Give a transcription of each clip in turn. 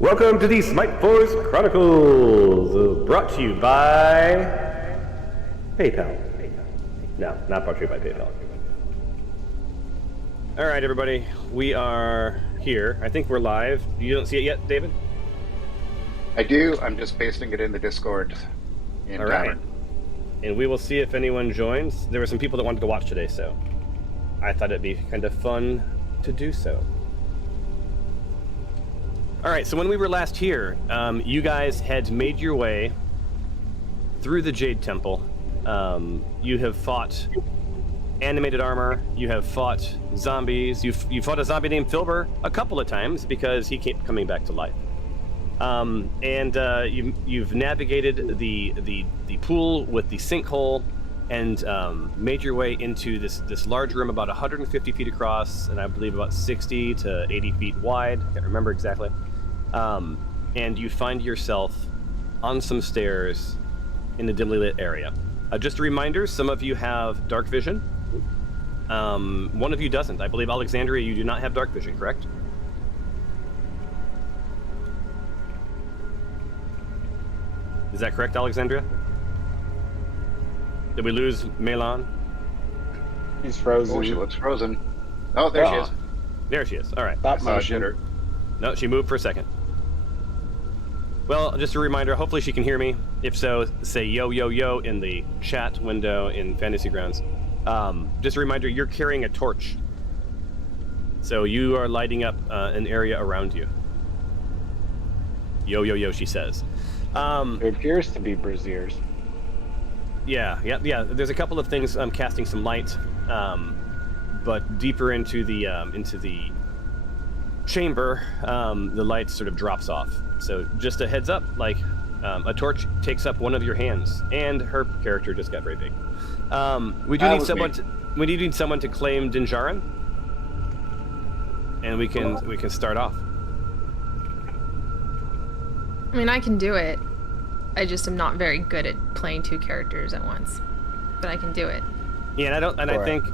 Welcome to the Smite Force Chronicles, brought to you by PayPal. No, not brought to you by PayPal. All right, everybody, we are here. I think we're live. You don't see it yet, David? I do. I'm just pasting it in the Discord. All right. And we will see if anyone joins. There were some people that wanted to watch today, so I thought it'd be kind of fun to do so. All right, so when we were last here, you guys had made your way through the Jade Temple. You have fought animated armor. You have fought zombies. You fought a zombie named Filber a couple of times because he kept coming back to life. You've navigated the pool with the sinkhole and made your way into this large room about 150 feet across and I believe about 60 to 80 feet wide. I can't remember exactly. And you find yourself on some stairs in a dimly lit area. Just a reminder, some of you have dark vision. One of you doesn't. I believe, Alexandria, you do not have dark vision, correct? Is that correct, Alexandria? Did we lose Melon? He's frozen. Oh, she looks frozen. Oh, there she is. There she is. All right. Stop motion. No, she moved for a second. Well, just a reminder, hopefully she can hear me. If so, say yo, yo, yo in the chat window in Fantasy Grounds. Just a reminder, you're carrying a torch. So you are lighting up an area around you. Yo, yo, yo, she says. There appears to be braziers. Yeah. There's a couple of things casting some light, but deeper into the chamber, the light sort of drops off. So just a heads up, like a torch takes up one of your hands, and her character just got very big. We do need someone to claim Dinjarin, and we can start off. I mean, I can do it. I just am not very good at playing two characters at once, but I can do it. Yeah, and I think.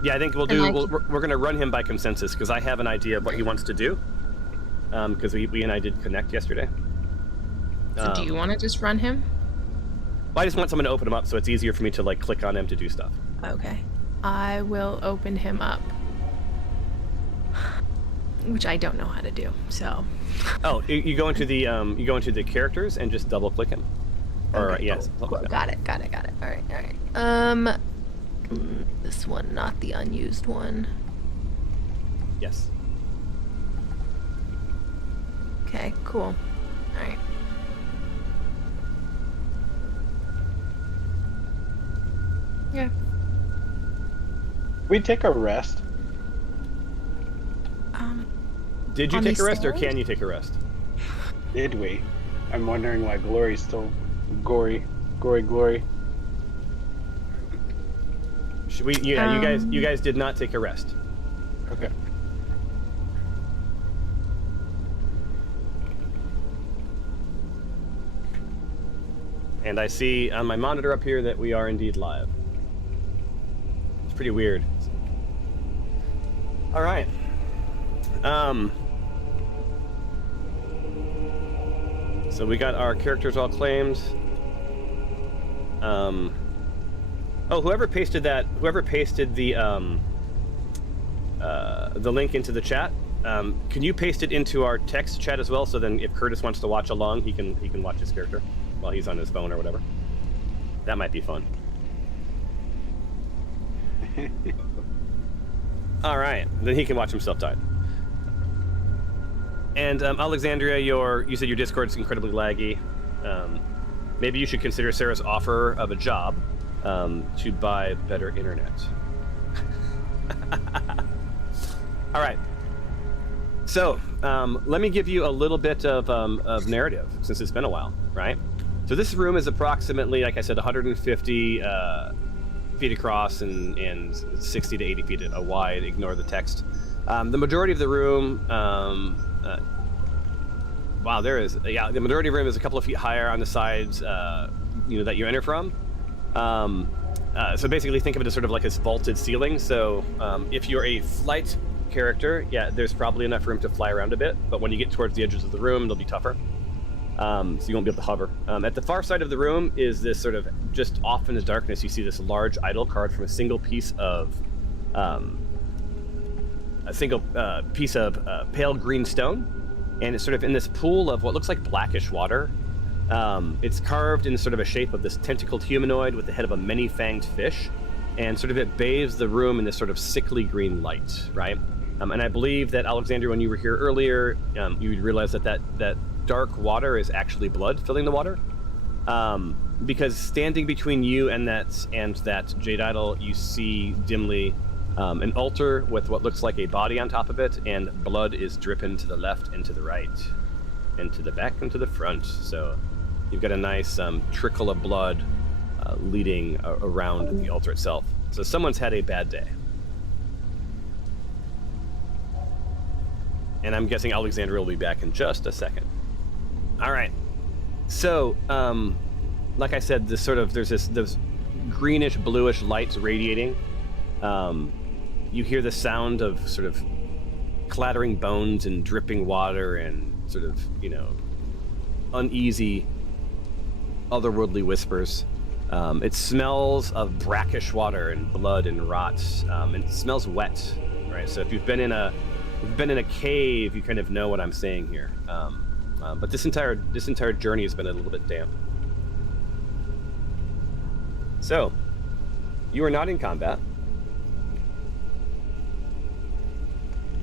Yeah, I think we're going to run him by consensus because I have an idea of what he wants to do. Because we and I did connect yesterday. So do you want to just run him? Well, I just want someone to open him up so it's easier for me to like click on him to do stuff. Okay, I will open him up, which I don't know how to do. So. Oh, you go into the characters and just double click him. Or okay, yes. Cool. Like got it. All right. This one, not the unused one. Yes. Okay, cool. All right. Yeah. We take a rest. Did you take a rest, or can you take a rest? Did we? I'm wondering why Glory's still gory. Should we? Yeah, you guys did not take a rest. Okay. And I see on my monitor up here that we are indeed live. It's pretty weird. All right. So we got our characters all claimed. Oh, whoever pasted the link into the chat, can you paste it into our text chat as well? So then, if Curtis wants to watch along, he can watch his character while he's on his phone or whatever. That might be fun. All right, then he can watch himself die. And Alexandria, you said your Discord's incredibly laggy. Maybe you should consider Sarah's offer of a job to buy better internet. All right. So let me give you a little bit of narrative since it's been a while, right? So this room is approximately, like I said, 150 feet across and 60 to 80 feet wide. Ignore the text. The majority of the room, the majority of the room is a couple of feet higher on the sides, that you enter from. So basically think of it as sort of like this vaulted ceiling. So if you're a flight character, yeah, there's probably enough room to fly around a bit, but when you get towards the edges of the room, it'll be tougher. So you won't be able to hover. At the far side of the room is this sort of, just off in the darkness, you see this large idol carved from a single piece of pale green stone, and it's sort of in this pool of what looks like blackish water. It's carved in sort of a shape of this tentacled humanoid with the head of a many-fanged fish, and sort of it bathes the room in this sort of sickly green light, right? And I believe that, Alexandria, when you were here earlier, you realized that dark water is actually blood filling the water, because standing between you and that jade idol, you see dimly an altar with what looks like a body on top of it, and blood is dripping to the left and to the right, and to the back and to the front. So you've got a nice trickle of blood leading around the altar itself. So someone's had a bad day. And I'm guessing Alexandria will be back in just a second. All right. So, like I said, there's this greenish, bluish lights radiating. You hear the sound of sort of clattering bones and dripping water and sort of, uneasy, otherworldly whispers. It smells of brackish water and blood and rot, and it smells wet, right? So if you've been in a cave, you kind of know what I'm saying here. But this entire journey has been a little bit damp. So, you are not in combat.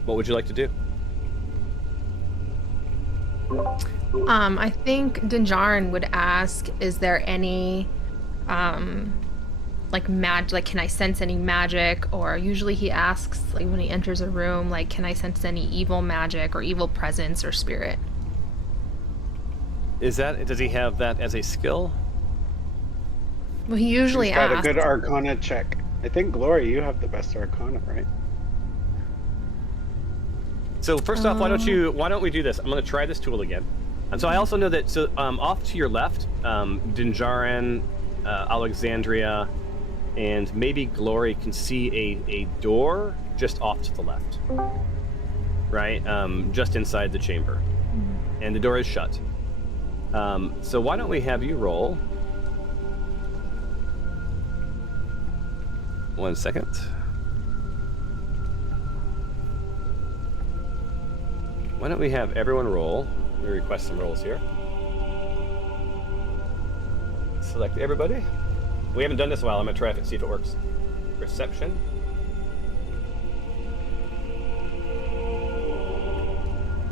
What would you like to do? I think Dinjarin would ask, is there any like can I sense any magic? Or usually he asks, like, when he enters a room, like, can I sense any evil magic or evil presence or spirit? Does he have that as a skill? Well, he usually He's got asks. a good Arcana check. I think, Glory, you have the best Arcana, right? So first off, why don't we do this? I'm going to try this tool again. And so I also know that, off to your left, Dinjarin, Alexandria, and maybe Glory can see a door just off to the left. Right? Just inside the chamber. And the door is shut. So why don't we have you roll? 1 second. Why don't we have everyone roll? Let me request some rolls here. Select everybody. We haven't done this in a while. I'm going to try it, see if it works. Perception.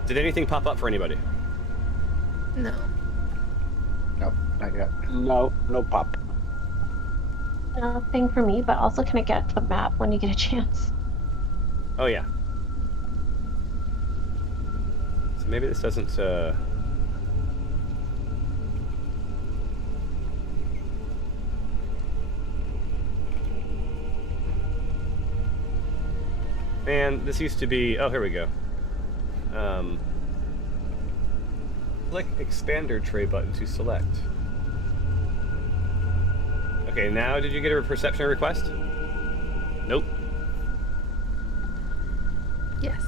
Did anything pop up for anybody? No. Nope, not yet. No pop. Nothing for me, but also can I get the map when you get a chance? Oh, yeah. So maybe this doesn't, Man, this used to be... Oh, here we go. Click expander tray button to select. Okay, now did you get a perception request? Nope. Yes.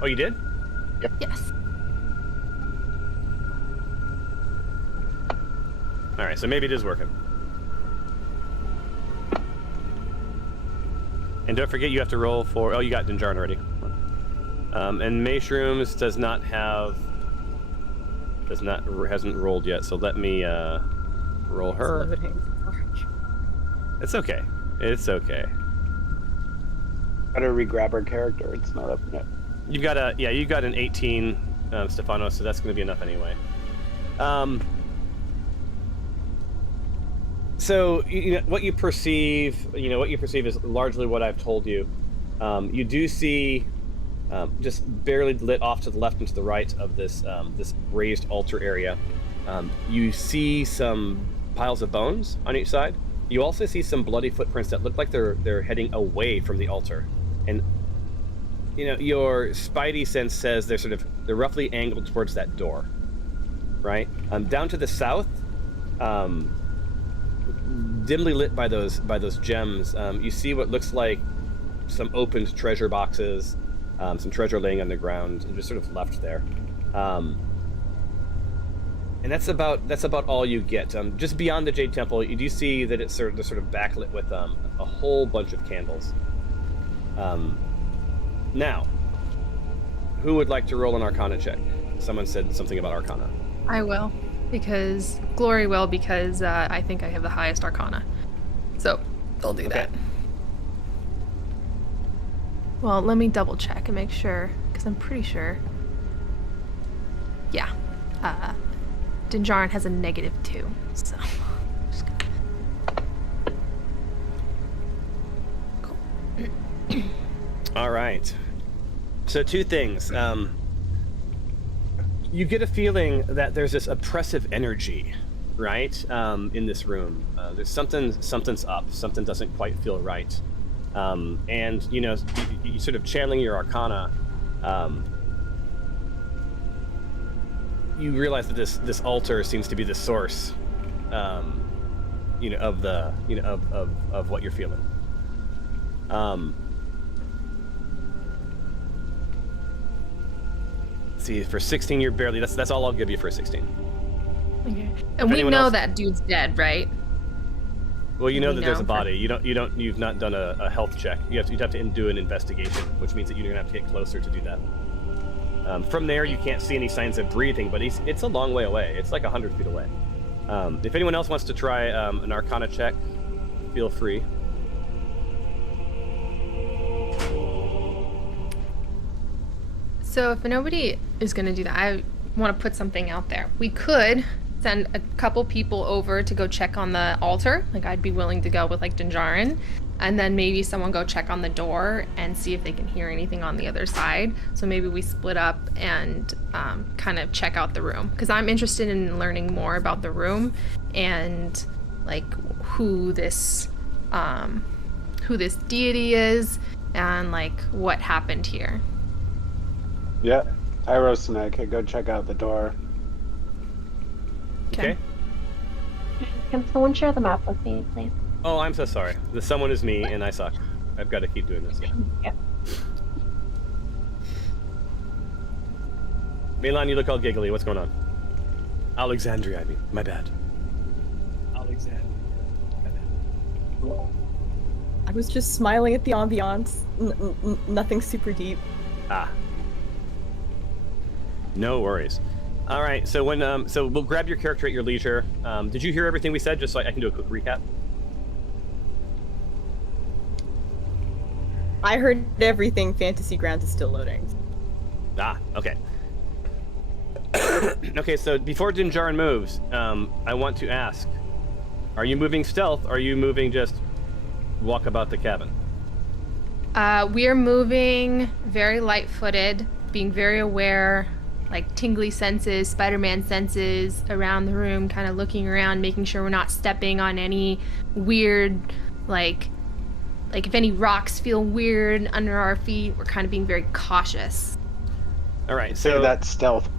Oh, you did? Yes. Alright, so maybe it is working. And don't forget you have to roll for... Oh, you got Dinjarin already. And Mushrooms does not have... hasn't rolled yet, so let me roll her. It's okay. It's okay. Gotta re-grab her character. It's not up yet. You've got an 18, Stefano, so that's going to be enough anyway. So what you perceive is largely what I've told you. You do see, just barely lit off to the left and to the right of this this raised altar area. You see some piles of bones on each side. You also see some bloody footprints that look like they're heading away from the altar, and your spidey sense says they're roughly angled towards that door, right? Down to the south, dimly lit by those gems, you see what looks like some opened treasure boxes, some treasure laying on the ground and just sort of left there. And that's about all you get. Just beyond the Jade Temple, you do see that it's sort of backlit with a whole bunch of candles. Now, who would like to roll an Arcana check? Someone said something about Arcana. I will, because Glory will, because I think I have the highest Arcana. So they'll do that. Well, let me double check and make sure, because I'm pretty sure. Yeah. Dinjarin has a -2, so. Just gonna... Cool. All right. So 2 things. You get a feeling that there's this oppressive energy, right, in this room. There's something's up. Something doesn't quite feel right. And you sort of channeling your Arcana. You realize that this altar seems to be the source, of what you're feeling. See, for 16, you're barely. That's all I'll give you for a 16. Okay. And we know that dude's dead, right? Well, you know that there's a body. You've not done a health check. You'd have to do an investigation, which means that you're gonna have to get closer to do that. From there, you can't see any signs of breathing, but it's a long way away. It's like 100 feet away. If anyone else wants to try an Arcana check, feel free. So if nobody is going to do that, I want to put something out there. We could send a couple people over to go check on the altar. Like, I'd be willing to go with, like, Dinjarin. And then maybe someone go check on the door and see if they can hear anything on the other side. So maybe we split up and kind of check out the room. Because I'm interested in learning more about the room and, like, who this deity is and, like, what happened here. Yeah, Tyros and I could go check out the door. Okay. Can someone share the map with me, please? Oh, I'm so sorry. The someone is me, and I suck. I've got to keep doing this. Yeah. Milan, you look all giggly. What's going on? Alexandria, I mean. My bad. Alexandria. My bad. I was just smiling at the ambiance. Nothing super deep. Ah. No worries. All right, so so we'll grab your character at your leisure. Did you hear everything we said? Just so I can do a quick recap. I heard everything. Fantasy Grounds is still loading. Ah, okay. Okay, so before Dinjarin moves, I want to ask: are you moving stealth? Or are you moving just walk about the cabin? We are moving very light-footed, being very aware. Like tingly senses, Spider-Man senses around the room, kind of looking around, making sure we're not stepping on any weird, like if any rocks feel weird under our feet, we're kind of being very cautious. All right, So so that's stealth.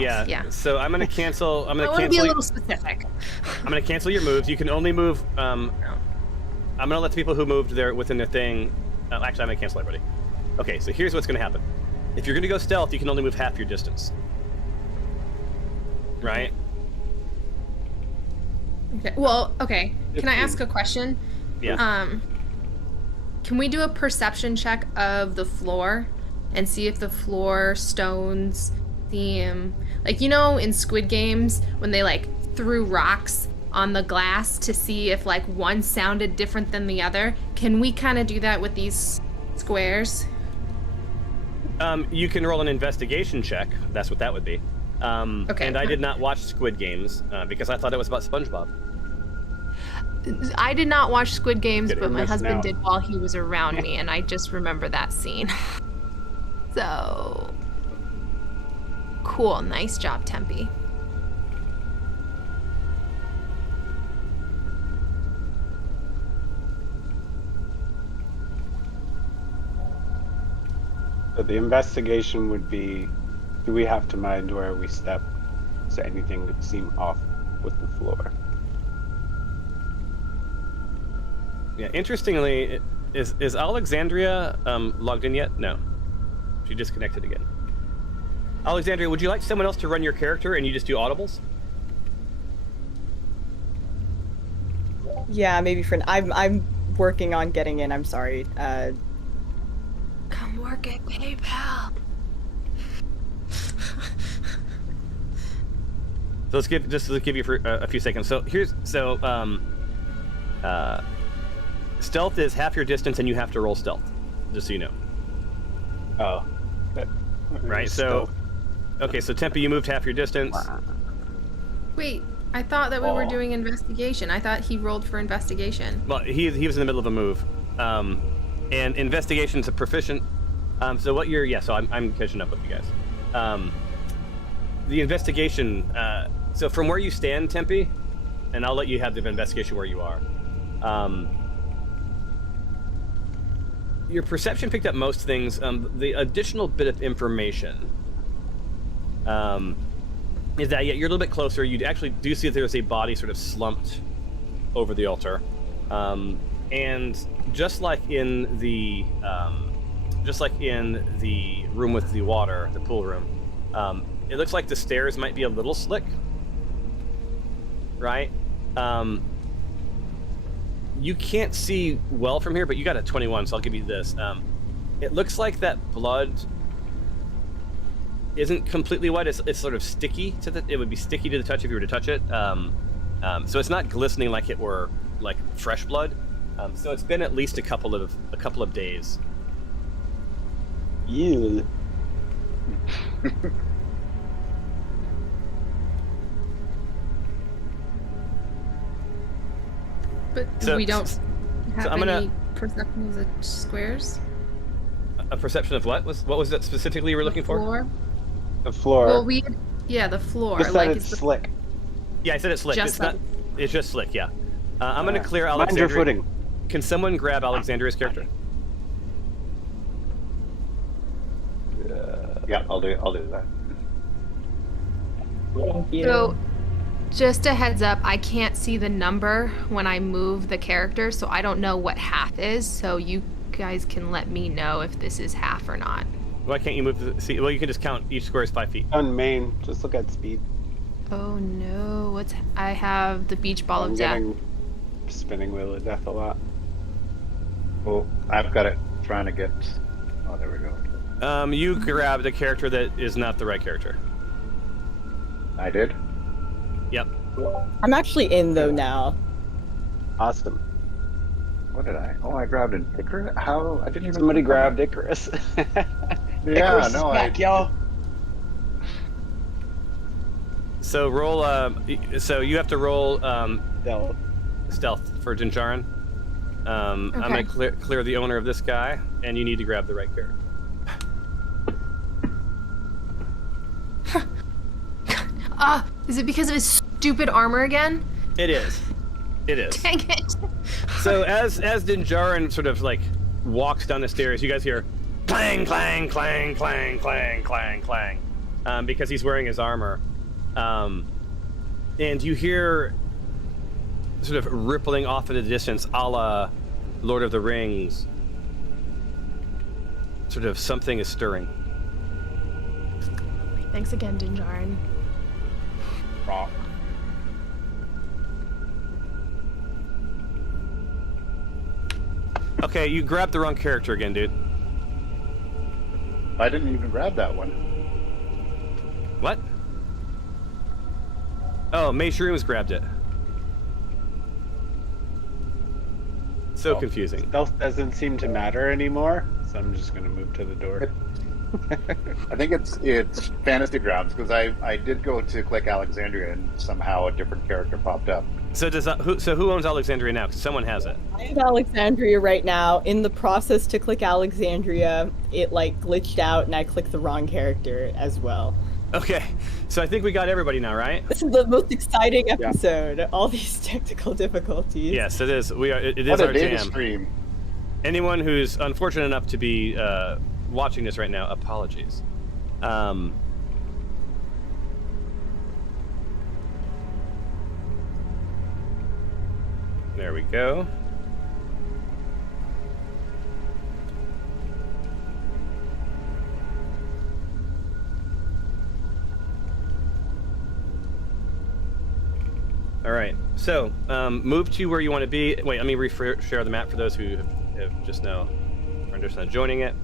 Yeah. So I'm gonna cancel. I'm I gonna want to be cancel. a little specific. I'm gonna cancel your moves. You can only move. I'm gonna let the people who moved there within their thing. Actually, I'm gonna cancel everybody. Okay, so here's what's gonna happen. If you're gonna go stealth, you can only move half your distance. Right? Okay. Well, okay. Can I ask a question? Yeah. Can we do a perception check of the floor and see if the floor stones seem like, in Squid Games when they like threw rocks on the glass to see if like one sounded different than the other? Can we kind of do that with these squares? You can roll an investigation check. That's what that would be. Okay. And I did not watch Squid Games because I thought it was about SpongeBob. I did not watch Squid Games, Good. but my You're missing husband out. did while he was around me, and I just remember that scene. So cool. Nice job, Tempe. So the investigation would be, do we have to mind where we step? Does anything seem off with the floor? Yeah. Interestingly, is Alexandria logged in yet? No. She disconnected again. Alexandria, would you like someone else to run your character and you just do audibles? Yeah, maybe for I'm working on getting in. I'm sorry. Come work at PayPal. So let's give you for a few seconds. So stealth is half your distance, and you have to roll stealth, just so you know. Oh. Right. So, okay. So Tempe, you moved half your distance. Wait, I thought that we were doing investigation. I thought he rolled for investigation. Well, he was in the middle of a move, and investigation's a proficient. So what you're so I'm catching up with you guys. The investigation. So from where you stand, Tempe, and I'll let you have the investigation where you are. Your perception picked up most things. The additional bit of information is that you're a little bit closer. You actually do see that there's a body sort of slumped over the altar, and just like in the room with the water, the pool room, it looks like the stairs might be a little slick, right? You can't see well from here, but you got a 21, so I'll give you this. It looks like that blood isn't completely white. It's sort of sticky it would be sticky to the touch if you were to touch it. So it's not glistening like it were like fresh blood. So it's been at least a couple of days. Yeah. But So- we don't have so I'm gonna- any perception of the squares. A perception of what was that specifically you were looking for? Floor. The floor. Well, the floor. Just Like that it's the slick. Yeah, I said it's slick. Just It's not. that- It's just slick. Yeah. I'm gonna clear Mind your Alexandria. footing. Can someone grab Alexandria's character? Yeah, I'll do that. Thank you. So, just a heads up, I can't see the number when I move the character, so I don't know what half is. So you guys can let me know if this is half or not. Why can't you move? Well, you can just count. Each square is 5 feet. On main, just look at speed. Oh no! I have the beach ball I'm of death. getting spinning wheel of death a lot. Oh, I've got it. Trying to get. Oh, there we go. You grabbed a character that is not the right character. I did. Yep. I'm actually in though now. Awesome. What did I? Oh, I grabbed an Icarus. How? I didn't even. Somebody grabbed Icarus. Yeah, Icarus no, is back, y'all. So roll. So you have to roll Stealth. stealth for Jinjarin. I'm Okay. gonna clear the owner of this guy, and you need to grab the right character. Is it because of his stupid armor again? It is. It is. Dang it! So as Dinjarin sort of like walks down the stairs, you guys hear clang, clang, clang, clang, clang, clang, clang, because he's wearing his armor, and you hear sort of rippling off in the distance, a la Lord of the Rings. Sort of something is stirring. Thanks again, Dinjarin. Rock. Okay, you grabbed the wrong character again, dude. I didn't even grab that one. What? Oh, May Shrooms grabbed it. So Oh. confusing. Stealth doesn't seem to matter anymore, so I'm just gonna move to the door. I think it's fantasy grounds because I did go to click Alexandria and somehow a different character popped up. So who owns Alexandria now? 'Cause someone has it. I have Alexandria right now. In the process to click Alexandria, it like glitched out and I clicked the wrong character as well. Okay, so I think we got everybody now, right? This is the most exciting episode. All these technical difficulties. Yes, it is. It is What a our data jam. stream. Anyone who's unfortunate enough to be watching this right now, apologies. There we go. All right. So, move to where you want to be. Wait, let me share the map for those who have just now are just now joining it.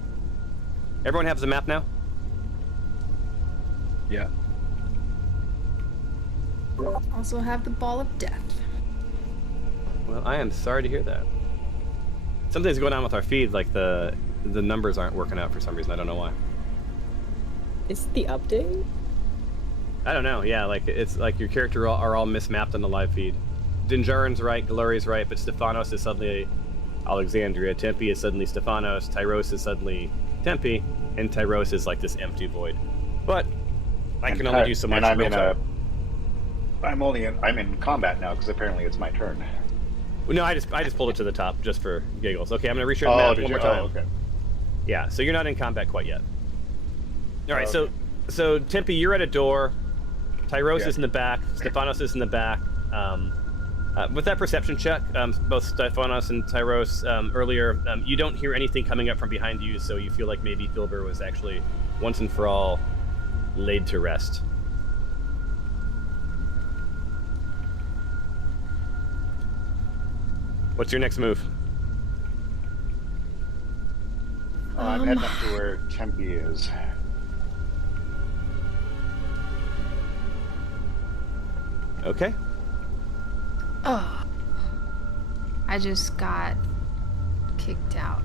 Everyone has the map now? Yeah. Also have the ball of death. Well, I am sorry to hear that. Something's going on with our feed, like the numbers aren't working out for some reason. I don't know why. Is it the update? I don't know. Yeah, like it's like your character are all mismapped on the live feed. Dinjarin's right, Glory's right, but Stephanos is suddenly Alexandria. Tempe is suddenly Stephanos. Tyros is suddenly Tempe, and Tyros is like this empty void. But I can only do so much. I'm in combat now because apparently it's my turn. No, I just pulled it to the top just for giggles. Okay, I'm gonna reshare the map one more time. Oh, okay. Yeah, so you're not in combat quite yet. All right, Okay. so Tempe, you're at a door. Tyros Yeah. is in the back. Stephanos is in the back. With that perception check, both Stephanos and Tyros earlier, you don't hear anything coming up from behind you, so you feel like maybe Filbur was actually once and for all laid to rest. What's your next move? I'm heading up to where Tempe is. Okay. Oh. I just got kicked out,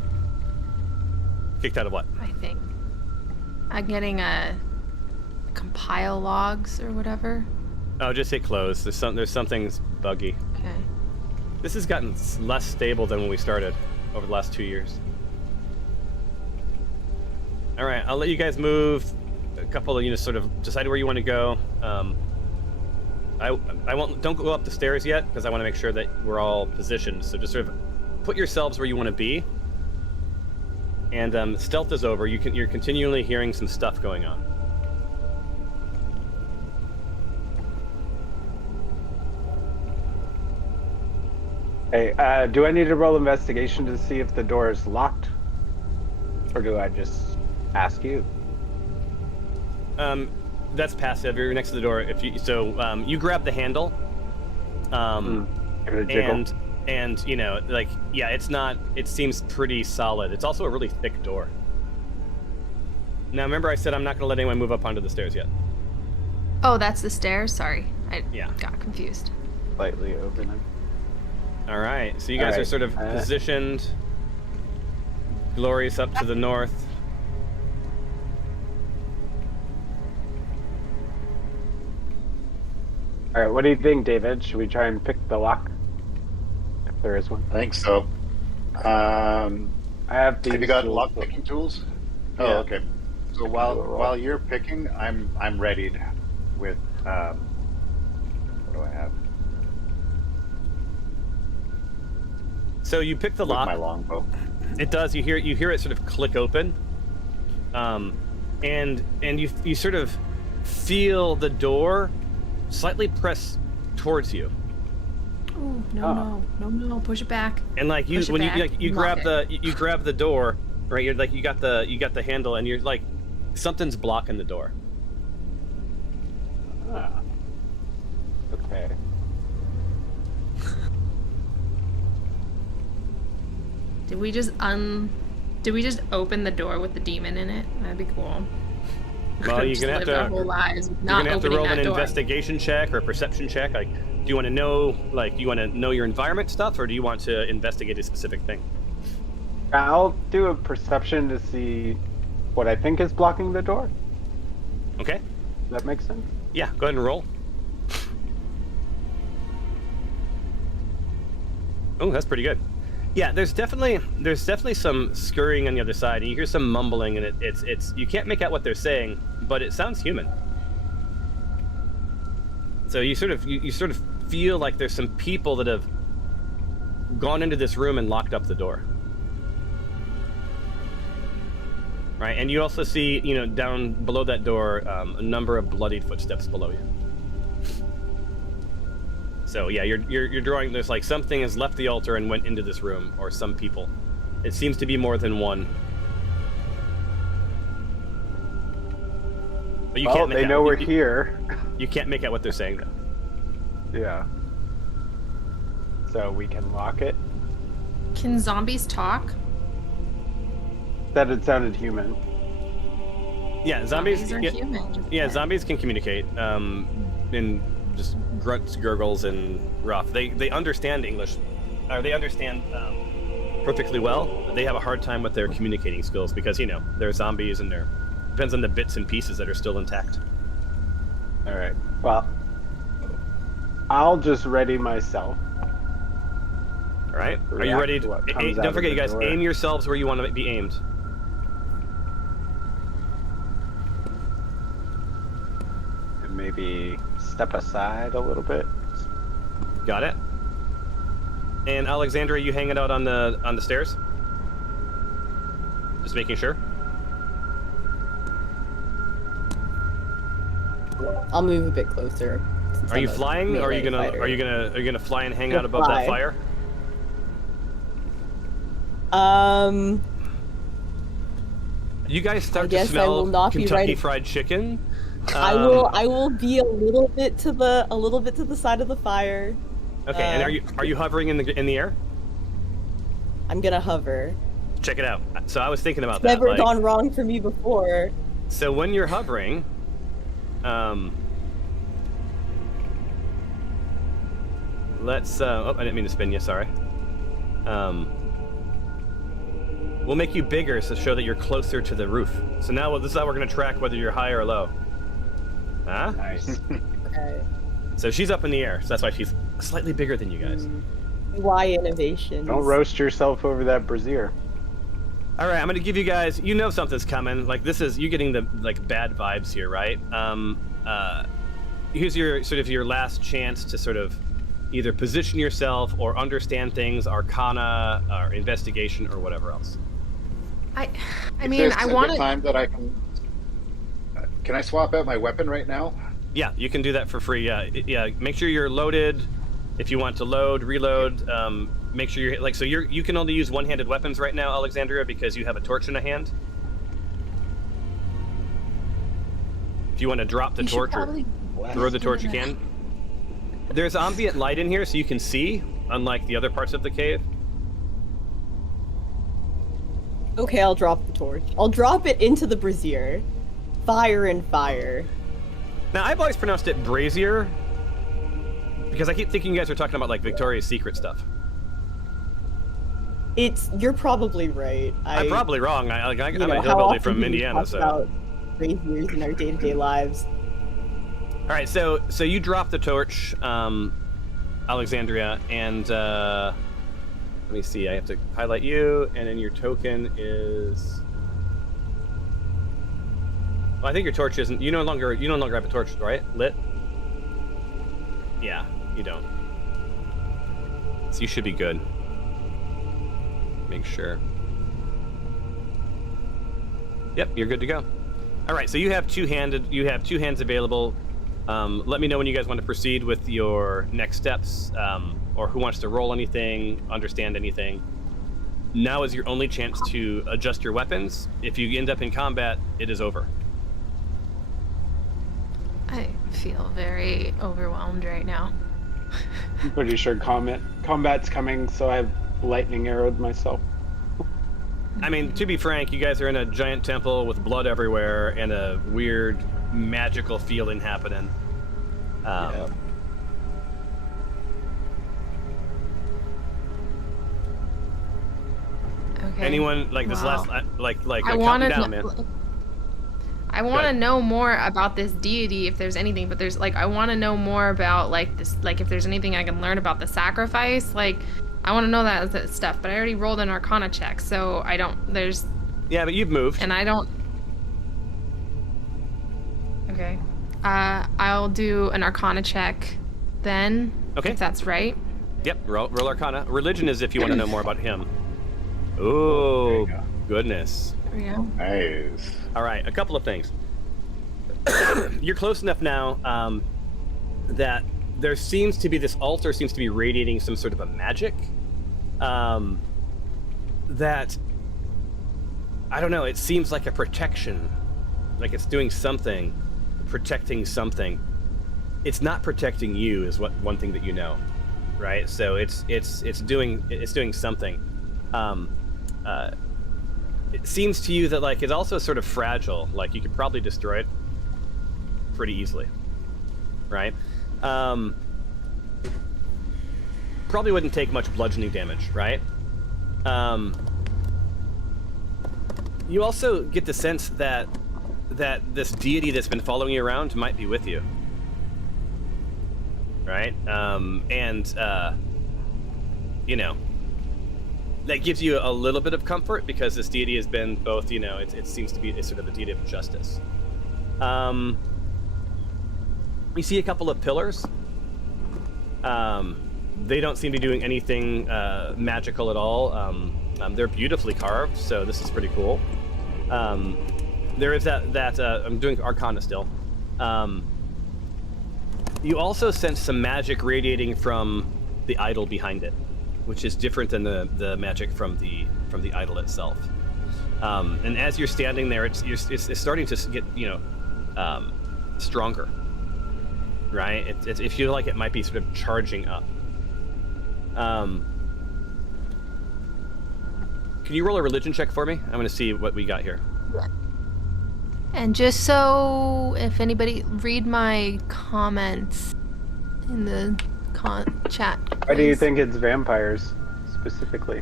Kicked out of what? I think. I'm getting a compile logs or whatever. Oh, just hit close. There's something's buggy. Okay. This has gotten less stable than when we started over the last 2 years. All right, I'll let you guys move. A couple of sort of decide where you want to go. I won't. Don't go up the stairs yet because I want to make sure that we're all positioned. So just sort of put yourselves where you want to be. And stealth is over. You're continually hearing some stuff going on. Hey, do I need to roll investigation to see if the door is locked? Or do I just ask you? That's passive. You're next to the door. You grab the handle. Give it a jiggle. And it's not. It seems pretty solid. It's also a really thick door. Now remember, I said I'm not going to let anyone move up onto the stairs yet. Oh, that's the stairs? Sorry. I Yeah. got confused. Slightly open them. All right. So you guys All are right. sort of positioned. Glory's up to the north. All right, what do you think, David? Should we try and pick the lock? If there is one. I think so. I have these. Have you got tools. lock picking tools? Oh, Yeah. okay. So do a while roll. you're picking, I'm readied with what do I have? So you pick the With lock. my longbow. It does. You hear it sort of click open, and you sort of feel the door slightly press towards you, Oh, no. Push it back. and like you Push it when back, you lock grab it. you grab the door, right? You're like you got the handle, and you're like something's blocking the door. Ah. Okay. Did we just open the door with the demon in it? That'd be cool. Well, you're Just gonna have lived our to. whole lives You're not gonna have to opening roll an that door. investigation check or a perception check. Like, do you want to know, your environment stuff, or do you want to investigate a specific thing? I'll do a perception to see what I think is blocking the door. Okay. Does that make sense? Yeah. Go ahead and roll. Oh, that's pretty good. Yeah, there's definitely some scurrying on the other side, and you hear some mumbling, and it's you can't make out what they're saying, but it sounds human. So you sort of feel like there's some people that have gone into this room and locked up the door. Right, and you also see, down below that door, a number of bloodied footsteps below you. So yeah, you're drawing. There's like something has left the altar and went into this room, or some people. It seems to be more than one. But you Well, can't make they out, know we're you, here. You can't make out what they're saying though. Yeah. so we can lock it. Can zombies talk? That it sounded human. Yeah, zombies. are Yeah, human. yeah, zombies can communicate in just grunts, gurgles, and rough. They understand English, or they understand perfectly well. They have a hard time with their communicating skills because they're zombies and depends on the bits and pieces that are still intact. All right. Well, I'll just ready myself. All right. Are you React ready? to what comes Don't out forget, of you the guys, door. aim yourselves where you want to be aimed. And maybe step aside a little bit. Got it. And Alexandra, you hanging out on the stairs? Just making sure. I'll move a bit closer. since Are I'm you a flying? Or are you melee gonna fighter. are you gonna fly and hang Gonna out above that fly. fire? You guys start to guess I smell will not be Kentucky right- Fried Chicken. I will be a little bit to the side of the fire. Okay, and are you hovering in the air? I'm gonna hover. Check it out. So I was thinking about It's that. never like, gone wrong for me before. So when you're hovering, let's. Oh, I didn't mean to spin you. Sorry. We'll make you bigger to show that you're closer to the roof. So now this is how we're gonna track whether you're high or low. Huh? Nice. Okay. So she's up in the air. So that's why she's slightly bigger than you guys. Why innovations? Don't roast yourself over that brazier. All right, I'm gonna give you guys. You know something's coming. Like you getting the bad vibes here, right? Here's your last chance to sort of either position yourself or understand things, Arcana, or investigation, or whatever else. I If mean, there's I a want good to. time that I can. Can I swap out my weapon right now? Yeah, you can do that for free. Yeah. Make sure you're loaded. If you want to load, reload. Make sure you're so you can only use one-handed weapons right now, Alexandria, because you have a torch in a hand. If you want to drop the You should torch or probably- throw the torch, you can. There's ambient light in here, so you can see, unlike the other parts of the cave. Okay, I'll drop the torch. I'll drop it into the brazier. Fire and fire. Now, I've always pronounced it brazier because I keep thinking you guys are talking about like Victoria's Secret stuff. You're probably right. I'm probably wrong. I'm a how hillbilly often from do we Indiana, talk so. about braziers in our day-to-day lives. All right, so you drop the torch, Alexandria, and let me see. I have to highlight you, and then your token is. Well, I think your torch isn't. You no longer have a torch, right? Lit. Yeah, you don't. So you should be good. Make sure. Yep, you're good to go. All right, so you have two hands available. Let me know when you guys want to proceed with your next steps, or who wants to roll anything, understand anything. Now is your only chance to adjust your weapons. If you end up in combat, it is over. I feel very overwhelmed right now. I'm pretty sure combat's coming, so I've lightning arrowed myself. I mean, to be frank, you guys are in a giant temple with blood everywhere and a weird magical feeling happening. Yeah. Okay. Anyone like this Wow. last like I want counting to. down, man. I want to ahead. know more about this deity if there's anything, but there's I want to know more about this, if there's anything I can learn about the sacrifice. I want to know that stuff, but I already rolled an Arcana check, so I don't. Yeah, but you've moved. And I don't. Okay. I'll do an Arcana check then. Okay. If that's right. Yep, roll Arcana. Religion is if you want to know more about him. There Oh, you go. goodness. There we go. Nice. All right, a couple of things. You're close enough now that there seems to be this altar seems to be radiating some sort of a magic that I don't know. It seems like a protection, like it's doing something, protecting something. It's not protecting you, is one thing that you know. right? So it's doing something. It seems to you that like it's also sort of fragile. Like you could probably destroy it pretty easily, right? Probably wouldn't take much bludgeoning damage, right? You also get the sense that this deity that's been following you around might be with you, right? You know, that gives you a little bit of comfort because this deity has been both, you know, it seems to be a sort of a deity of justice. You see a couple of pillars. They don't seem to be doing anything magical at all. They're beautifully carved, so this is pretty cool. There is that I'm doing Arcana still. You also sense some magic radiating from the idol behind it, which is different than the magic from the idol itself. And as you're standing there, it's starting to get, you know, stronger, right? It feels like it might be sort of charging up. Can you roll a religion check for me? I'm going to see what we got here. And just so, if anybody read my comments in the chat. Why do you think it's vampires specifically?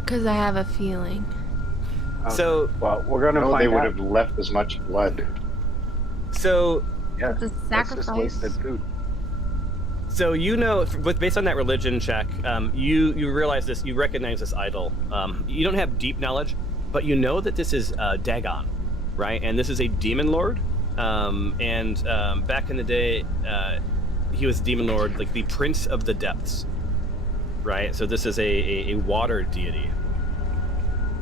Because I have a feeling. Okay. So, well, we're gonna No, find they would out. have left as much blood. So, Yeah, The that's just sacrifice. wasted food. so you know, based on that religion check, you realize this, you recognize this idol. You don't have deep knowledge, but you know that this is Dagon, right? And this is a demon lord. Back in the day, he was demon lord, like the prince of the depths, right? So this is a water deity.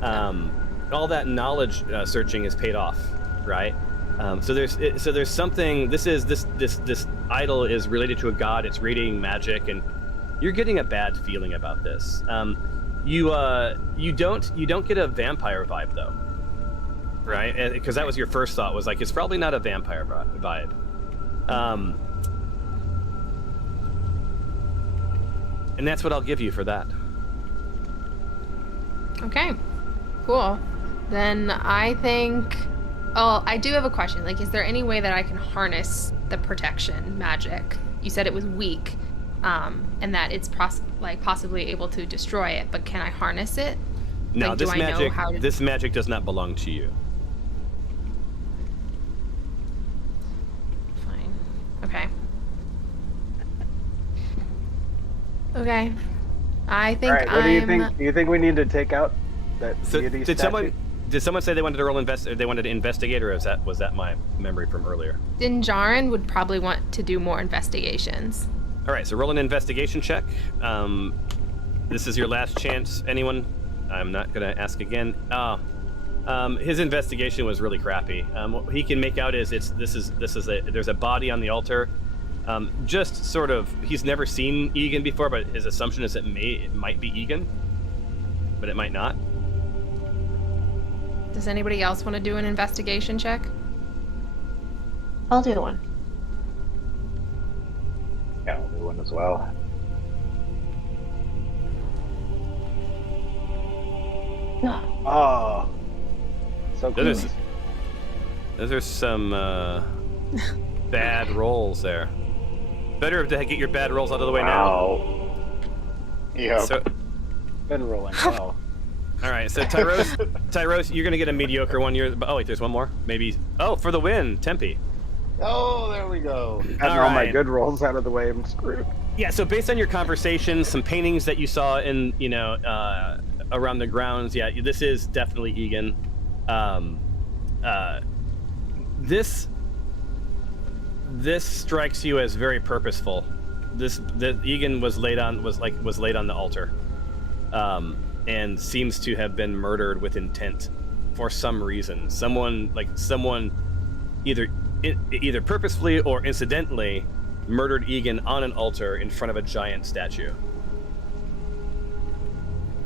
All that knowledge searching is paid off, right? So there's something. This idol is related to a god. It's radiating magic, and you're getting a bad feeling about this. You don't get a vampire vibe though, right? Because that was your first thought, was like, it's probably not a vampire vibe. And that's what I'll give you for that. Okay, cool. Then I think... Oh, I do have a question. Like, is there any way that I can harness the protection magic? You said it was weak, and that it's possibly able to destroy it, but can I harness it? No, Like, do I know how to... this magic does not belong to you. Fine. Okay. Okay. I think All right, what do you I'm... think? Do you think we need to take out that So deity did statue? someone say they wanted to they wanted to investigate, or was that my memory from earlier? Dinjarin would probably want to do more investigations. All right, so roll an investigation check. This is your last chance. Anyone? I'm not gonna ask again. His investigation was really crappy. What he can make out is there's a body on the altar. Just sort of, he's never seen Egan before, but his assumption is it might be Egan, but it might not. Does anybody else want to do an investigation check? I'll do one. Yeah, I'll do one as well. Oh, so Those close. those are some bad rolls there. Better to get your bad rolls out of the way now. Wow. Yeah. So, Been rolling well. all right, so Tyros, you're gonna get a mediocre one. Oh wait, there's one more. Maybe. Oh, for the win, Tempe. Oh, there we go. Having all my right. good rolls out of the way, I'm screwed. Yeah. So based on your conversation, some paintings that you saw in around the grounds, yeah, this is definitely Egan. This strikes you as very purposeful. The Egan was laid on the altar, and seems to have been murdered with intent for some reason. Someone either purposefully or incidentally murdered Egan on an altar in front of a giant statue.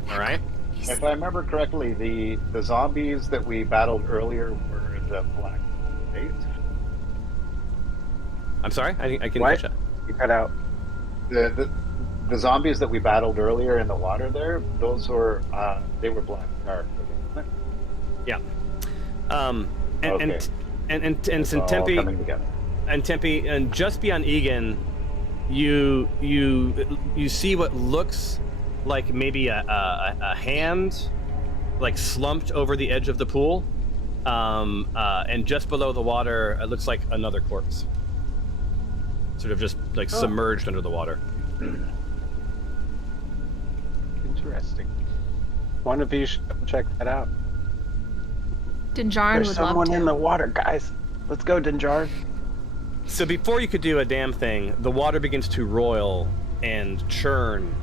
All right. If I remember correctly, the zombies that we battled earlier were the Black Eight. I'm sorry. I can What? catch that. You cut out. the zombies that we battled earlier in the water there, those were they were black dark. Yeah. And Okay. and It's all Tempe coming together. and Tempe and just beyond Egan, you see what looks like maybe a hand, like slumped over the edge of the pool, and just below the water, it looks like another corpse, sort of just like submerged under the water. Interesting. One of you should check that out. Dinjarin There's would love someone to. in the water, guys. Let's go, Dinjarin. So before you could do a damn thing, the water begins to roil and churn,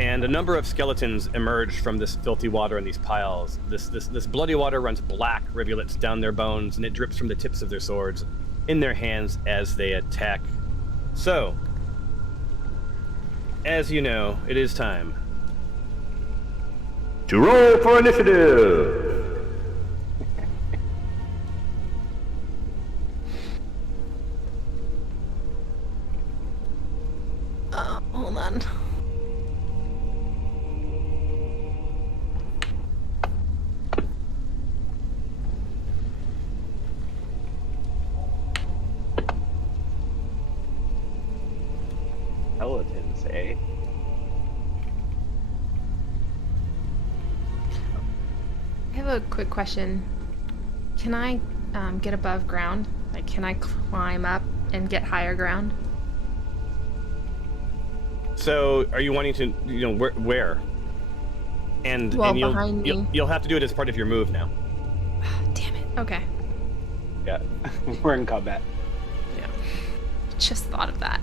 and a number of skeletons emerge from this filthy water in these piles. This bloody water runs black rivulets down their bones, and it drips from the tips of their swords in their hands as they attack. So, as you know, it is time to roll for initiative. Hold on. Skeletons, eh? I have a quick question. Can I get above ground? Like, can I climb up and get higher ground? So, are you wanting to, where? And Well, and behind me. you'll have to do it as part of your move now. Damn it. Okay. Yeah. We're in combat. Yeah. Just thought of that.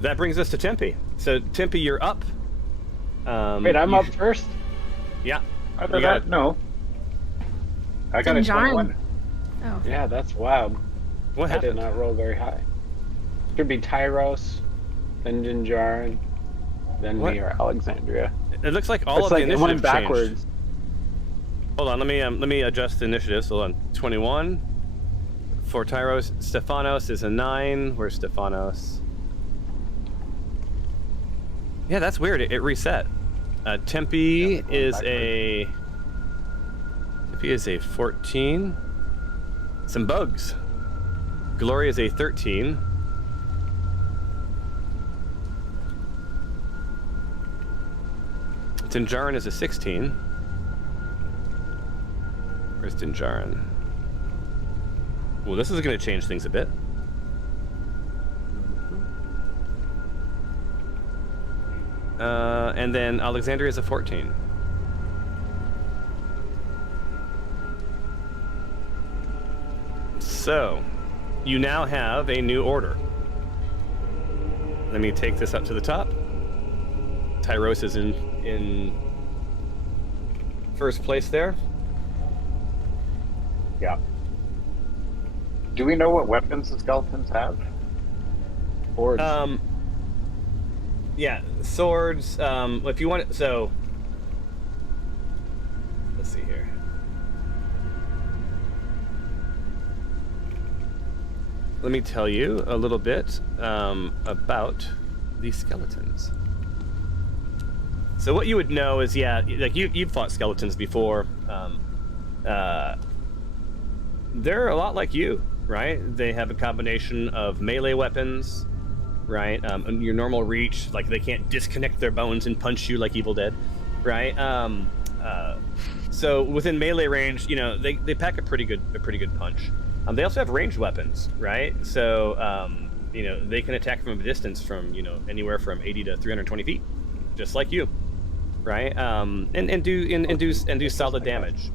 That brings us to Tempe. So, Tempe, you're up. Wait, I'm up first? Yeah. I You got it. no. I got a Dinjarin. 21. Oh. Yeah, that's wild. What I did happened? not roll very high. Should be Tyros, then Dinjarin, then What? me or Alexandria. It looks like all It's of like the it initiative went backwards. changed. Hold on, let me adjust the initiatives. Hold on. 21 for Tyros. Stefanos is a 9. Where's Stefanos? Yeah, that's weird. It reset. Tempe Yeah, we're going is backwards. Tempe is a 14. Some bugs. Gloria is a 13. Dinjarin is a 16. Where's Dinjarin? Well, this is going to change things a bit. And then Alexandria is a 14. So, you now have a new order. Let me take this up to the top. Tyros is in first place there. Yeah. Do we know what weapons the skeletons have? Boards. Yeah, swords. If you want it, so let's see here. Let me tell you a little bit about these skeletons. So what you would know is, yeah, like you've fought skeletons before. They're a lot like you, right? They have a combination of melee weapons, right? Your normal reach, like they can't disconnect their bones and punch you like Evil Dead, right? So within melee range, they pack a pretty good punch. They also have ranged weapons, right? So they can attack from a distance from anywhere from 80 to 320 feet, just like you, right? And do solid damage.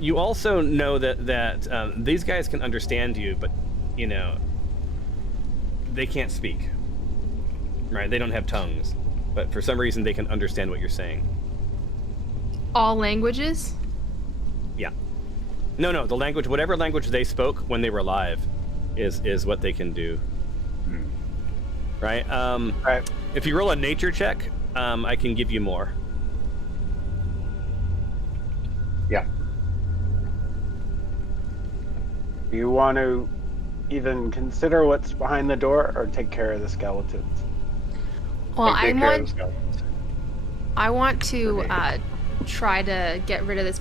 You also know that these guys can understand you, but they can't speak, right? They don't have tongues, but for some reason they can understand what you're saying. All languages? Yeah. No, the language, whatever language they spoke when they were alive, is what they can do. right? Right. If you roll a nature check, I can give you more. Yeah. Do you want to even consider what's behind the door or take care of the skeletons? Well, Take care of the skeletons. I want to Okay. try to get rid of this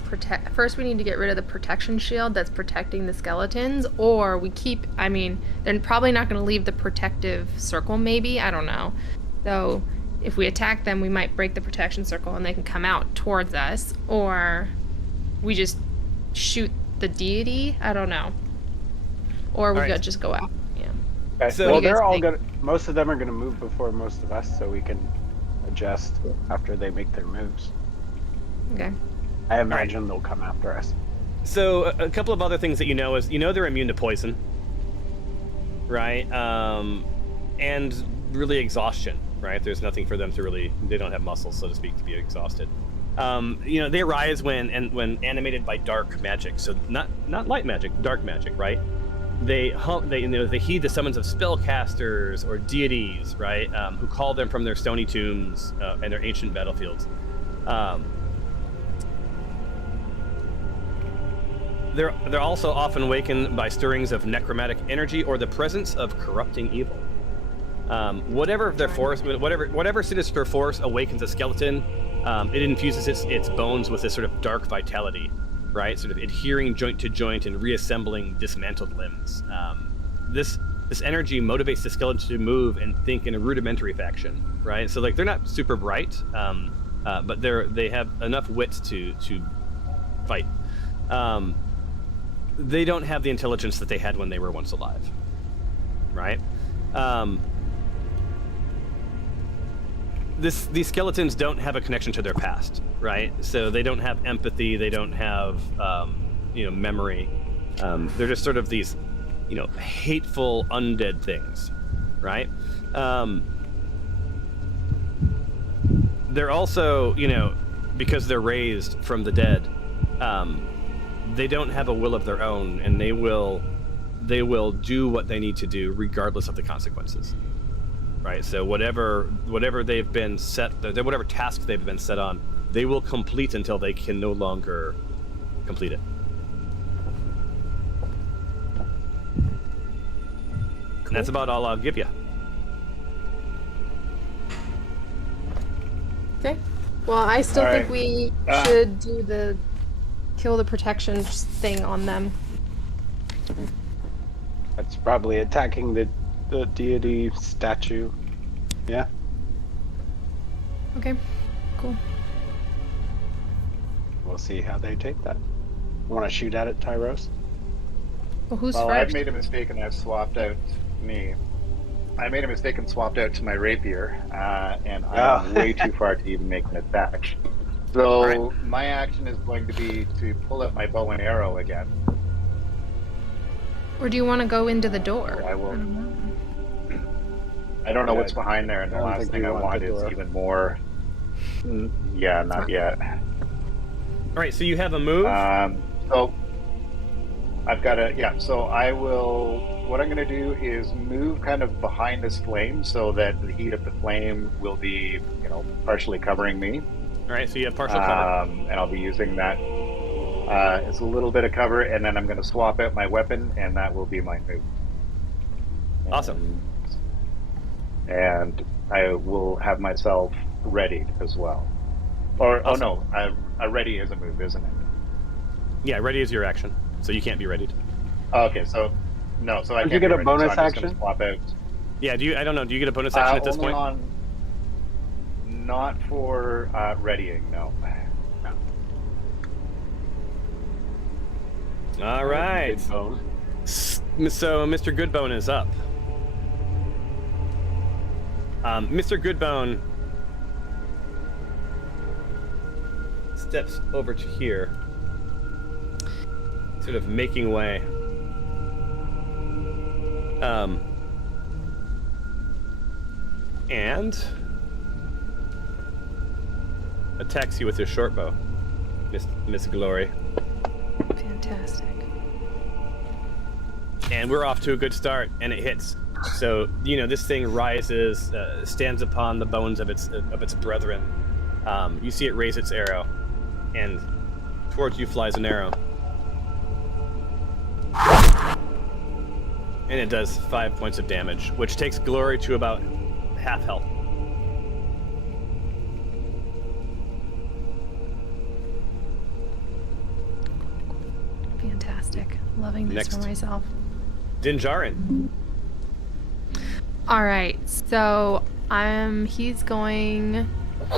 First, we need to get rid of the protection shield that's protecting the skeletons, or we keep. I mean, they're probably not going to leave the protective circle. Maybe, I don't know. So, if we attack them, we might break the protection circle and they can come out towards us, or we just shoot the deity. I don't know. Or we All right. could just go out. Yeah. Okay. So- Well, What do you they're guys all think? gonna. Most of them are gonna move before most of us, so we can adjust after they make their moves. Okay. I imagine they'll come after us. So a couple of other things that you know is they're immune to poison, right? And really exhaustion, right? There's nothing for them to really. They don't have muscles, so to speak, to be exhausted. They arise when animated by dark magic. So not light magic, dark magic, right? They heed the summons of spellcasters or deities, right? Who call them from their stony tombs and their ancient battlefields. They're also often awakened by stirrings of necromantic energy or the presence of corrupting evil. Whatever their force, whatever sinister force awakens a skeleton, it infuses its bones with this sort of dark vitality, right? Sort of adhering joint to joint and reassembling dismantled limbs. This energy motivates the skeleton to move and think in a rudimentary fashion, right? So like they're not super bright, but they have enough wits to fight. They don't have the intelligence that they had when they were once alive, right? These skeletons don't have a connection to their past, right? So they don't have empathy. They don't have, memory. They're just sort of these, hateful undead things, right? They're also, because they're raised from the dead, they don't have a will of their own, and they will do what they need to do regardless of the consequences. Right, so whatever they've been set, whatever task they've been set on, they will complete until they can no longer complete it. And that's about all I'll give you. Okay. Well, I still All think right. we should do the kill the protection thing on them. That's probably attacking the deity statue. Yeah. Okay. Cool. We'll see how they take that. Want to shoot at it, Tyros? Well, who's Well, I've first? made a mistake and I've swapped out me. I made a mistake and swapped out to my rapier, and I'm way too far to even make an attack. So Alright. my action is going to be to pull out my bow and arrow again. Or do you want to go into the door? I will. don't know. I don't know Yeah, what's behind there, and I the don't last think thing we I want want the is door. even more. Yeah, not yet. All right, so you have a move. So I've got a So I will. What I'm going to do is move kind of behind this flame so that the heat of the flame will be, partially covering me. All right, so you have partial cover. And I'll be using that as a little bit of cover, and then I'm going to swap out my weapon, and that will be my move. Awesome. And I will have myself readied as well. Or Awesome. oh no, a ready is a move, isn't it? Yeah, ready is your action, so you can't be readied. Okay, so no, so I Did can't you get be a ready, bonus so I'm just gonna action? Swap out. Yeah, I don't know. Do you get a bonus action at this Only point? Not for readying, no. All right. Good bone. So Mr. Goodbone is up. Mr. Goodbone steps over to here, sort of making way. And attacks you with his short bow, Miss Glory. Fantastic. And we're off to a good start, and it hits So this thing rises, stands upon the bones of its brethren. You see it raise its arrow, and towards you flies an arrow, and it does 5 points of damage, which takes Glory to about half health. Fantastic. Loving this Next. for myself. Dinjarin. All right, so he's going.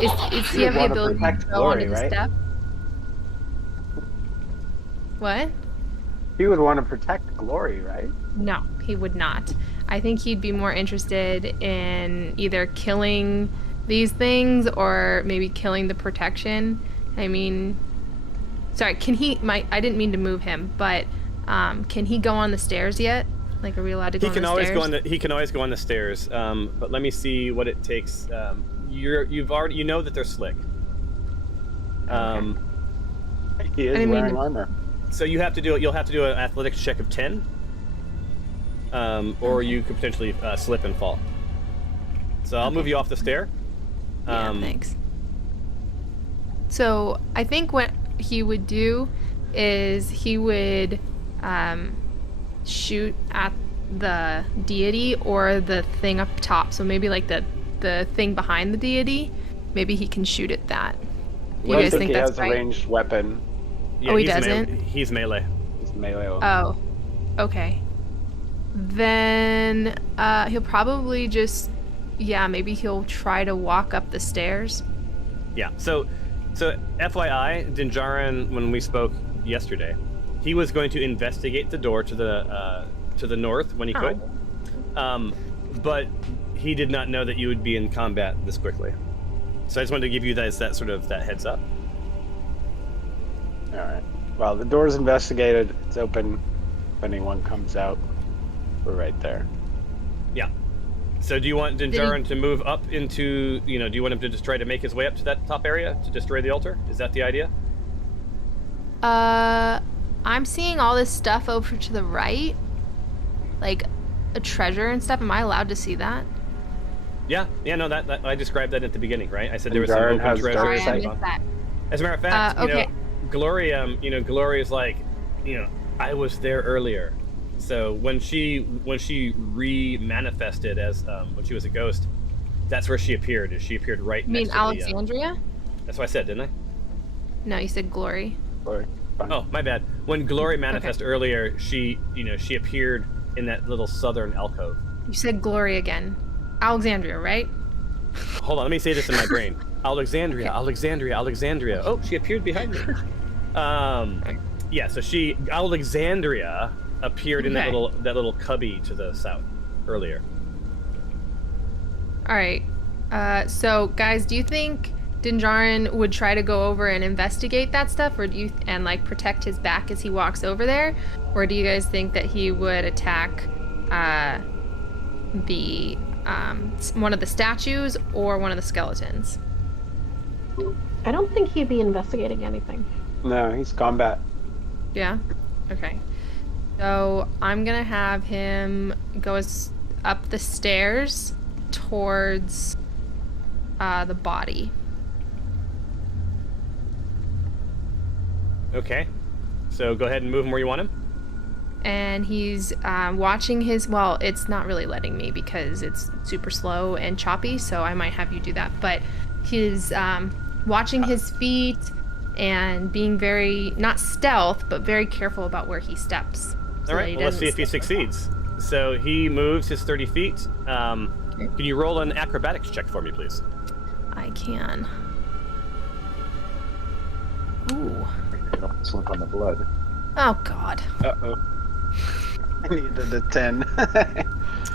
Is he have the wanna ability to protect go Glory, onto the right? step? What? He would want to protect Glory, right? No, he would not. I think he'd be more interested in either killing these things or maybe killing the protection. I mean, sorry, can he? I didn't mean to move him, but can he go on the stairs yet? Like, are we allowed to go He on can the always stairs? go on the. He can always go on the stairs. But let me see what it takes. You've already that they're slick. He is didn't mean wearing to- armor. So you'll have to do an athletics check of 10, or you could potentially slip and fall. So I'll move you off the stair. Yeah, thanks. So I think what he would do is he would shoot at the deity or the thing up top. So maybe like the thing behind the deity. Maybe he can shoot at that. Do you I guys think he that's has a right? ranged weapon. Yeah, Oh, he he's doesn't? He's melee. He's melee. Oh, okay. Then he'll probably just, maybe he'll try to walk up the stairs. Yeah. So FYI, Dinjarin, when we spoke yesterday, he was going to investigate the door to the north when he could. But he did not know that you would be in combat this quickly. So I just wanted to give you guys that heads up. All right. Well, the door's investigated. It's open. If anyone comes out, we're right there. Yeah. So do you want Dinjarin to move up into, do you want him to just try to make his way up to that top area to destroy the altar? Is that the idea? I'm seeing all this stuff over to the right, like a treasure and stuff. Am I allowed to see that? Yeah. No, that I described that at the beginning, right? I said there was some Dinjarin open has treasure. dark Sorry, I sight. missed that. As a matter of fact, Okay. Glory, Glory is like, I was there earlier. So when she re-manifested as when she was a ghost, that's where she appeared. She appeared right You mean next to Alexandria? that's what I said, didn't I? No, you said Glory. Or, fine. Oh, my bad. When Glory manifested earlier, she appeared in that little southern alcove. You said Glory again. Alexandria, right? Hold on, let me say this in my brain. Alexandria, Alexandria, Alexandria. Oh, she appeared behind me. Yeah, so Alexandria appeared in that little cubby to the south earlier. All right. So guys, do you think Dinjarin would try to go over and investigate that stuff, or and like protect his back as he walks over there, or do you guys think that he would attack the one of the statues or one of the skeletons? I don't think he'd be investigating anything. No, he's combat. Yeah? Okay. So I'm gonna have him go up the stairs towards the body. Okay. So go ahead and move him where you want him. And he's watching well, it's not really letting me because it's super slow and choppy, so I might have you do that. But he's watching his feet and being very, not stealth, but very careful about where he steps. All right, well, let's see if he succeeds. So he moves his 30 feet. Can you roll an acrobatics check for me, please? I can. Ooh. Don't slip on the blood. Oh, God. Uh-oh. I needed a 10.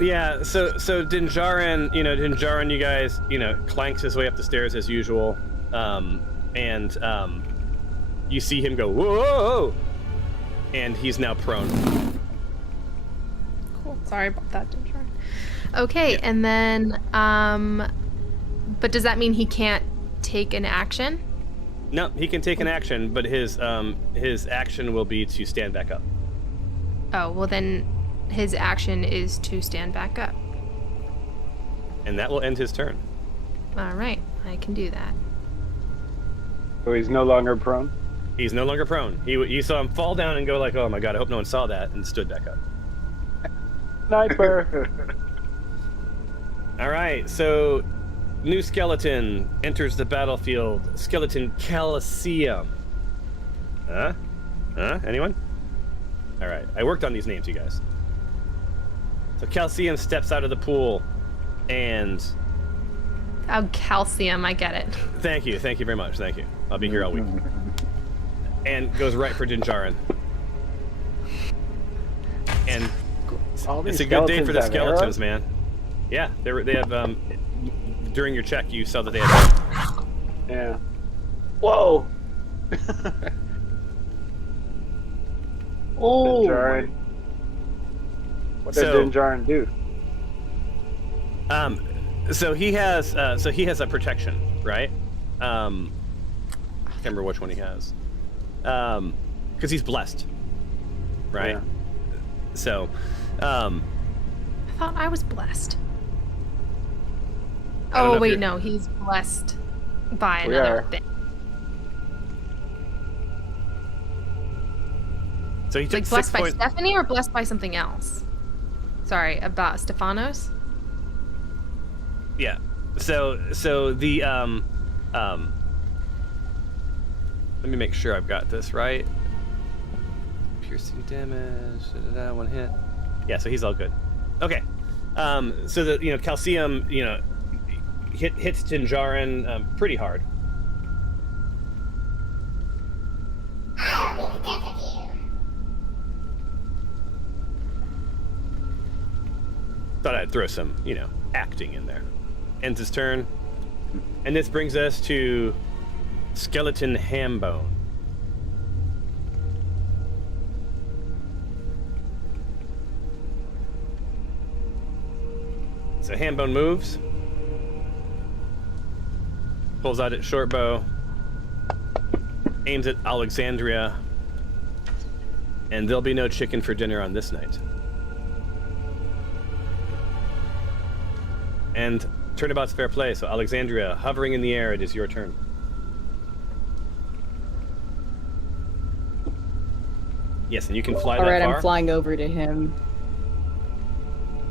Yeah, so Dinjarin, you guys, clanks his way up the stairs as usual. And you see him go, whoa! And he's now prone. Cool. Sorry about that, Dinjarin. Okay, Yeah. and then, but does that mean he can't take an action? No, he can take an action, but his action will be to stand back up. Oh, well then, his action is to stand back up. And that will end his turn. All right, I can do that. So he's no longer prone? He's no longer prone. You saw him fall down and go like, oh my god, I hope no one saw that, and stood back up. Sniper! All right, so new skeleton enters the battlefield. Skeleton Coliseum. Huh? Anyone? All right, I worked on these names, you guys. So Coliseum steps out of the pool, and Oh, calcium, I get it. thank you very much, thank you. I'll be here all week. And goes right for Dinjarin. And All these it's a good day for the skeletons have skeletons, man. Yeah, they have. During your check, you saw that they had. Yeah. Whoa! Oh, Dinjarin. What did So- Dinjarin do? So he has a protection, right? I can't remember which one he has. Because he's blessed, right? Yeah. So, I thought I was blessed. I don't know Oh if wait, you're- no, he's blessed by We another are. thing. so he took Like blessed 6 by points. Stephanie or blessed by something else? Sorry, about Stephanos? Yeah. So the let me make sure I've got this right. Piercing damage, one hit. Yeah, so he's all good. Okay. So the Calcium, hits Dinjarin pretty hard. Thought I'd throw some, acting in there. Ends his turn. And this brings us to Skeleton Hambone. So Hambone moves. Pulls out its short bow. Aims at Alexandria. And there'll be no chicken for dinner on this night. And turnabout's fair play, so Alexandria, hovering in the air, it is your turn. Yes, and you can fly All that right, far. I'm flying over to him.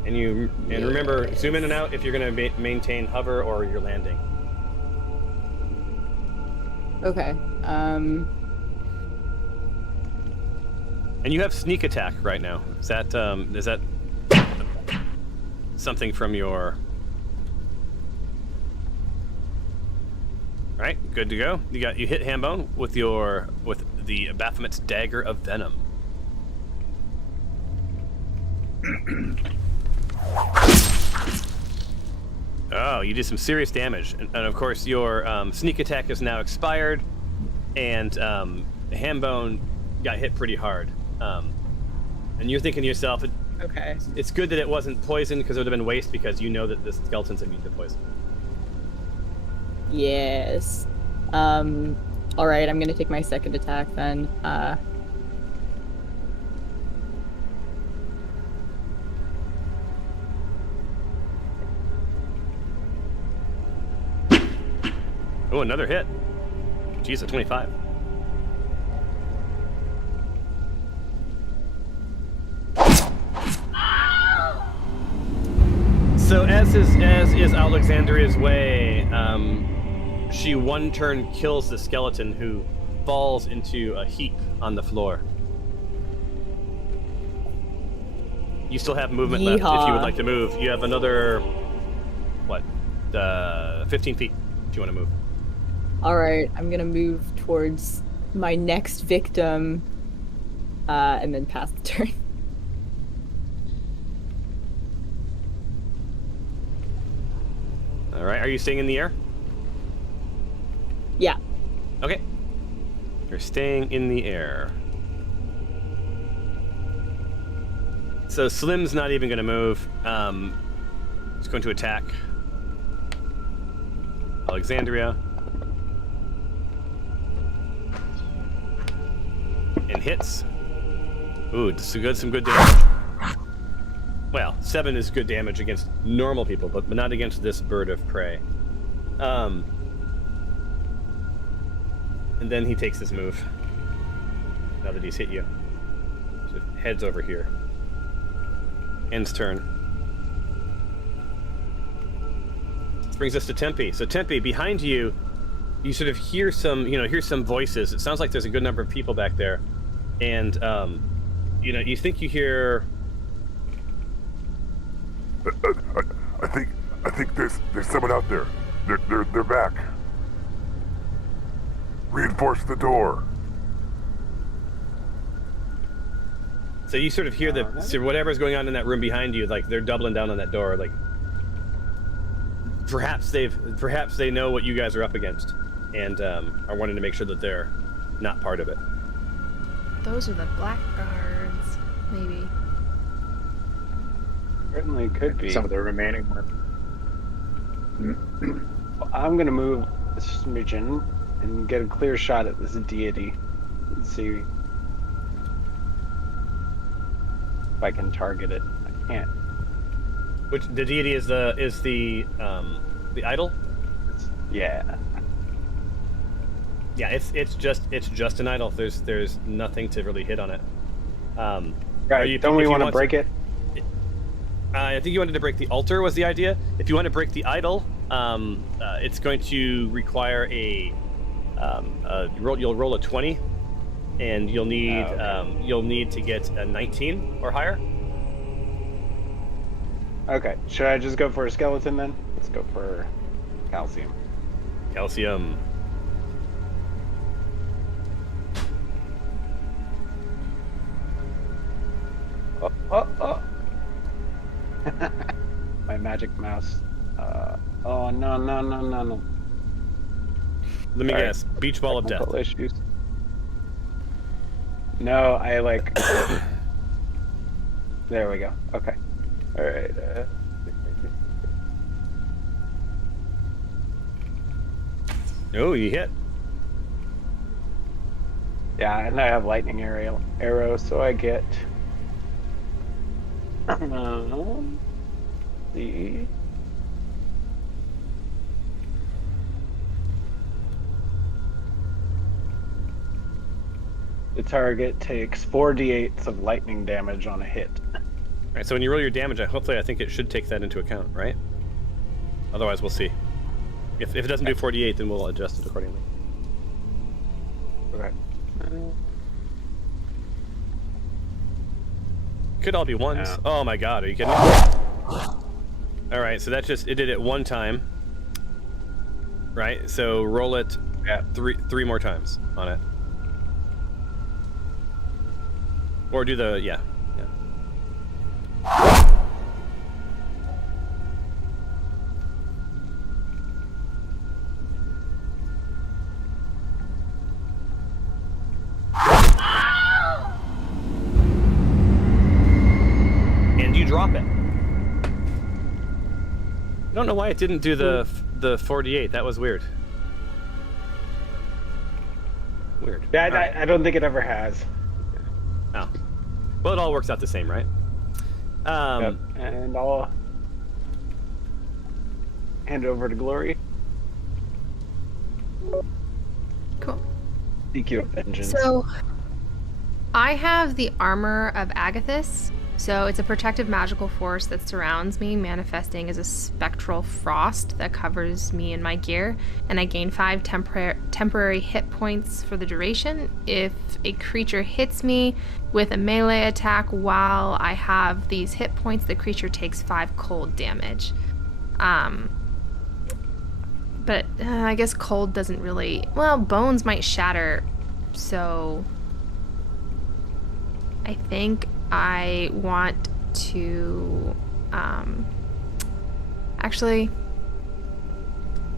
And remember, zoom in and out if you're going to maintain hover or you're landing. Okay. And you have sneak attack right now. Is that something from your? Right, good to go. You hit Hambone with the Baphomet's Dagger of Venom. Oh, you did some serious damage, and of course your sneak attack is now expired, and Hambone got hit pretty hard. And you're thinking to yourself, Okay. it's good that it wasn't poison because it would have been waste because you know that the skeleton's immune to poison. Yes. All right, I'm gonna take my second attack then. Oh, another hit. Jeez, a 25. So as is Alexandria's way, she one turn kills the skeleton who falls into a heap on the floor. You still have movement left if you Yeehaw. would like to move. You have another, 15 feet if you want to move. All right, I'm gonna move towards my next victim, and then pass the turn. All right, are you staying in the air? Yeah. Okay. You're staying in the air. So Slim's not even going to move. He's going to attack Alexandria. And hits. Ooh, some good damage. Well, 7 is good damage against normal people, but not against this bird of prey. And then he takes his move. Now that he's hit you. So heads over here. End's turn. This brings us to Tempe. So Tempe, behind you, you sort of hear some, hear some voices. It sounds like there's a good number of people back there. And, you think you hear... I think there's someone out there. They're back. Reinforce the door. So you sort of hear so whatever's going on in that room behind you, like they're doubling down on that door, like perhaps they know what you guys are up against, and are wanting to make sure that they're not part of it. Those are the blackguards, maybe. Certainly could be. Some of the remaining ones. I'm gonna move a smidgen and get a clear shot at this deity. Let's see if I can target it. I can't. Which the deity is the idol? Yeah. Yeah, it's just an idol. There's nothing to really hit on it. Right. Don't we want to break it? I think you wanted to break the altar was the idea. If you want to break the idol, it's going to require you'll roll a 20, and you'll need to get a 19 or higher. Okay. Should I just go for a skeleton then? Let's go for calcium. Calcium. Oh. My magic mouse. Oh, no. Let me guess. Beach ball of death. Technical issues. No, I like... There we go. Okay. Alright. Oh, you hit. Yeah, and I have lightning arrow, so I get... the... The target takes 4d8 of lightning damage on a hit. Alright, so when you roll your damage, I think it should take that into account, right? Otherwise, we'll see. If it doesn't do 48, then we'll adjust it accordingly. Okay. Could all be ones. Yeah. Oh my god, are you kidding me? Alright, so it did it one time. Right? So roll it three more times on it. Or do the, yeah. And you drop it. I don't know why it didn't do the 48. That was weird. Weird. Yeah, Right. I don't think it ever has. Oh. Well, it all works out the same, right? Yep. And I'll hand it over to Glory. Cool. DQ of Vengeance. So, I have the Armor of Agathis. So, it's a protective magical force that surrounds me, manifesting as a spectral frost that covers me and my gear. And I gain 5 temporary hit points for the duration. If a creature hits me with a melee attack while I have these hit points, the creature takes 5 cold damage. But I guess cold doesn't really... Well, bones might shatter, so... I think I want to... Actually...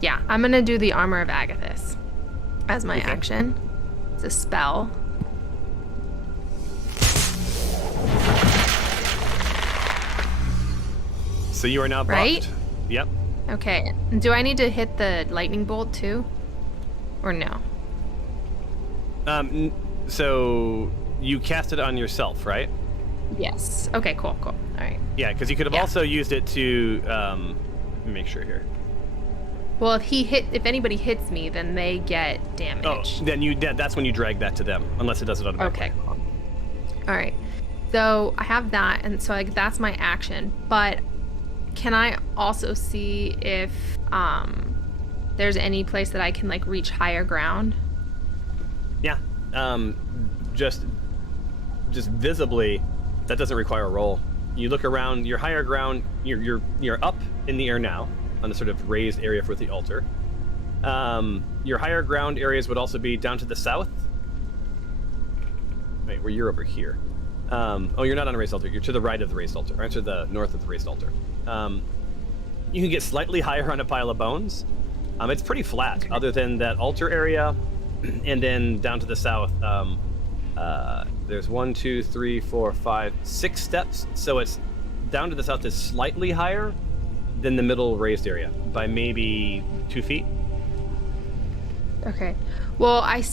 Yeah, I'm gonna do the Armor of Agathis as my action. It's a spell. So you are now buffed. Right? Yep. Okay, do I need to hit the lightning bolt too? Or no? So you cast it on yourself, right? Yes. Okay. Cool. All right. Yeah, because you could have Yeah. also used it to let me make sure here. Well, if anybody hits me, then they get Oh, damage. then that's when you drag that to them, unless it does it automatically. Okay. Cool. All right. So I have that, and so like that's my action. But can I also see if there's any place that I can like reach higher ground? Yeah. Just visibly, that doesn't require a roll. You look around, your higher ground, you're up in the air now on the sort of raised area for the altar. Your higher ground areas would also be down to the south. Wait, where you're over here. Oh, you're not on a raised altar. You're to the right of the raised altar, or to the north of the raised altar. You can get slightly higher on a pile of bones. It's pretty flat, other than that altar area, and then down to the south. There's 1, 2, 3, 4, 5, 6 steps. So it's down to the south is slightly higher than the middle raised area by maybe 2 feet. Okay. Well, I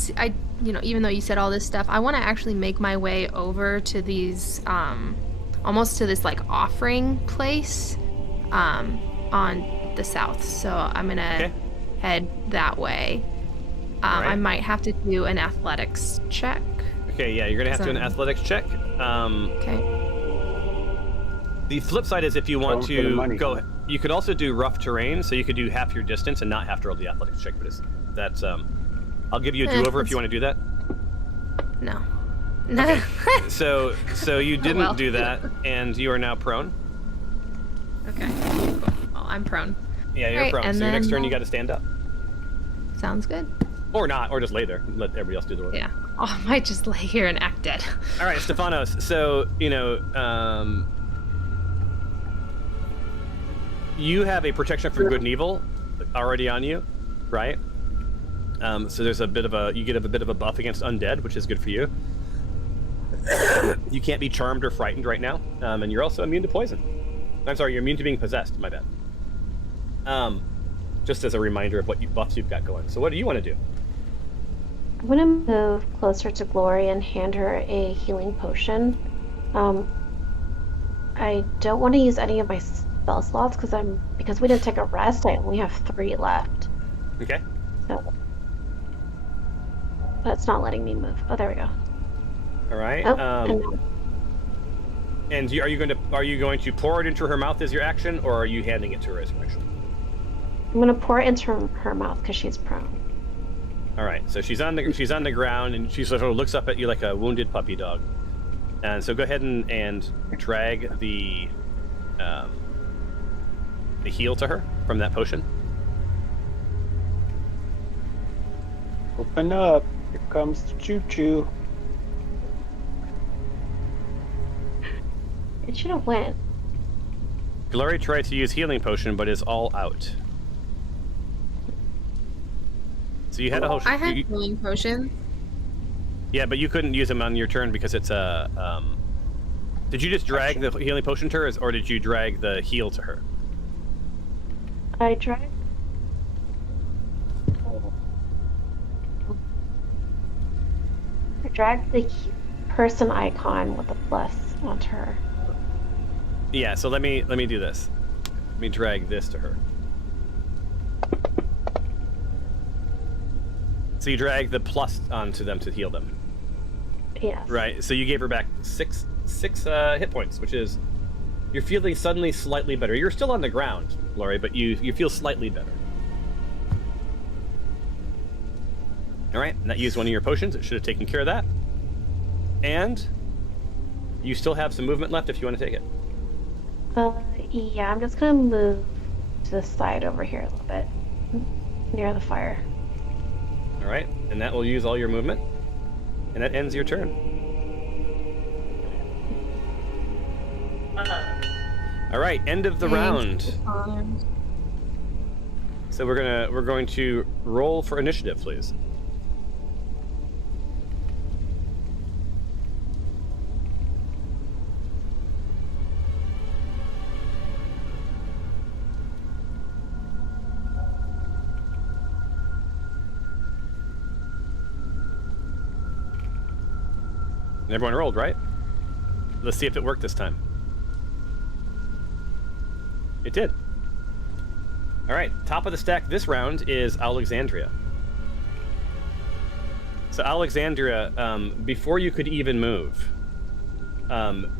even though you said all this stuff, I want to actually make my way over to these, almost to this like offering place, on the south. So I'm gonna head that way. Right. I might have to do an athletics check. Okay, yeah, you're gonna have to do an athletics check. Okay. The flip side is if you want Going for the to money. go, you could also do rough terrain, so you could do half your distance and not have to roll the athletics check. But that's I'll give you a do-over if you want to do that. No. Okay. so you didn't well. do that, and you are now prone. Okay. Cool. Well, I'm prone. Yeah, you're Alright, prone. and So your next then- turn, you got to stand up, Sounds good. or not, or just lay there. Let everybody else do the work. Yeah. Oh, I might just lay here and act dead. All right, Stefanos. So you have a protection from good and evil already on you, right? So there's you get a bit of a buff against undead, which is good for you. You can't be charmed or frightened right now, and you're also immune to poison. I'm sorry, you're immune to being possessed. My bad. Just as a reminder of what buffs you've got going. So what do you want to do? I'm gonna move closer to Glory and hand her a healing potion. I don't want to use any of my spell slots because we didn't take a rest. I only have 3 left. Okay. So that's not letting me move. Oh, there we go. All right. Oh, and now- And are you going to pour it into her mouth as your action, or are you handing it to her as your action? I'm gonna pour it into her mouth because she's prone. All right. So she's on the ground, and she sort of looks up at you like a wounded puppy dog. And so go ahead and drag the heal to her from that potion. Open up. Here comes the choo-choo. It should have went. Glory tried to use healing potion, but is all out. So you had a whole. I had healing potion. Yeah, but you couldn't use them on your turn because it's a. Did you just drag the healing potion to her, or did you drag the heal to her? I tried. I dragged the person icon with the plus onto her. Yeah. So let me do this. Let me drag this to her. So you drag the plus onto them to heal them. Yes. Right. So you gave her back six hit points, which is you're feeling suddenly slightly better. You're still on the ground, Lori, but you feel slightly better. All right. And that used one of your potions. It should have taken care of that. And you still have some movement left if you want to take it. Yeah, I'm just gonna move to the side over here a little bit, near the fire. All right. And that will use all your movement. And that ends your turn. All right, end of the round. So we're going to roll for initiative, please. Everyone rolled, right? Let's see if it worked this time. It did. All right, top of the stack this round is Alexandria. So Alexandria, before you could even move,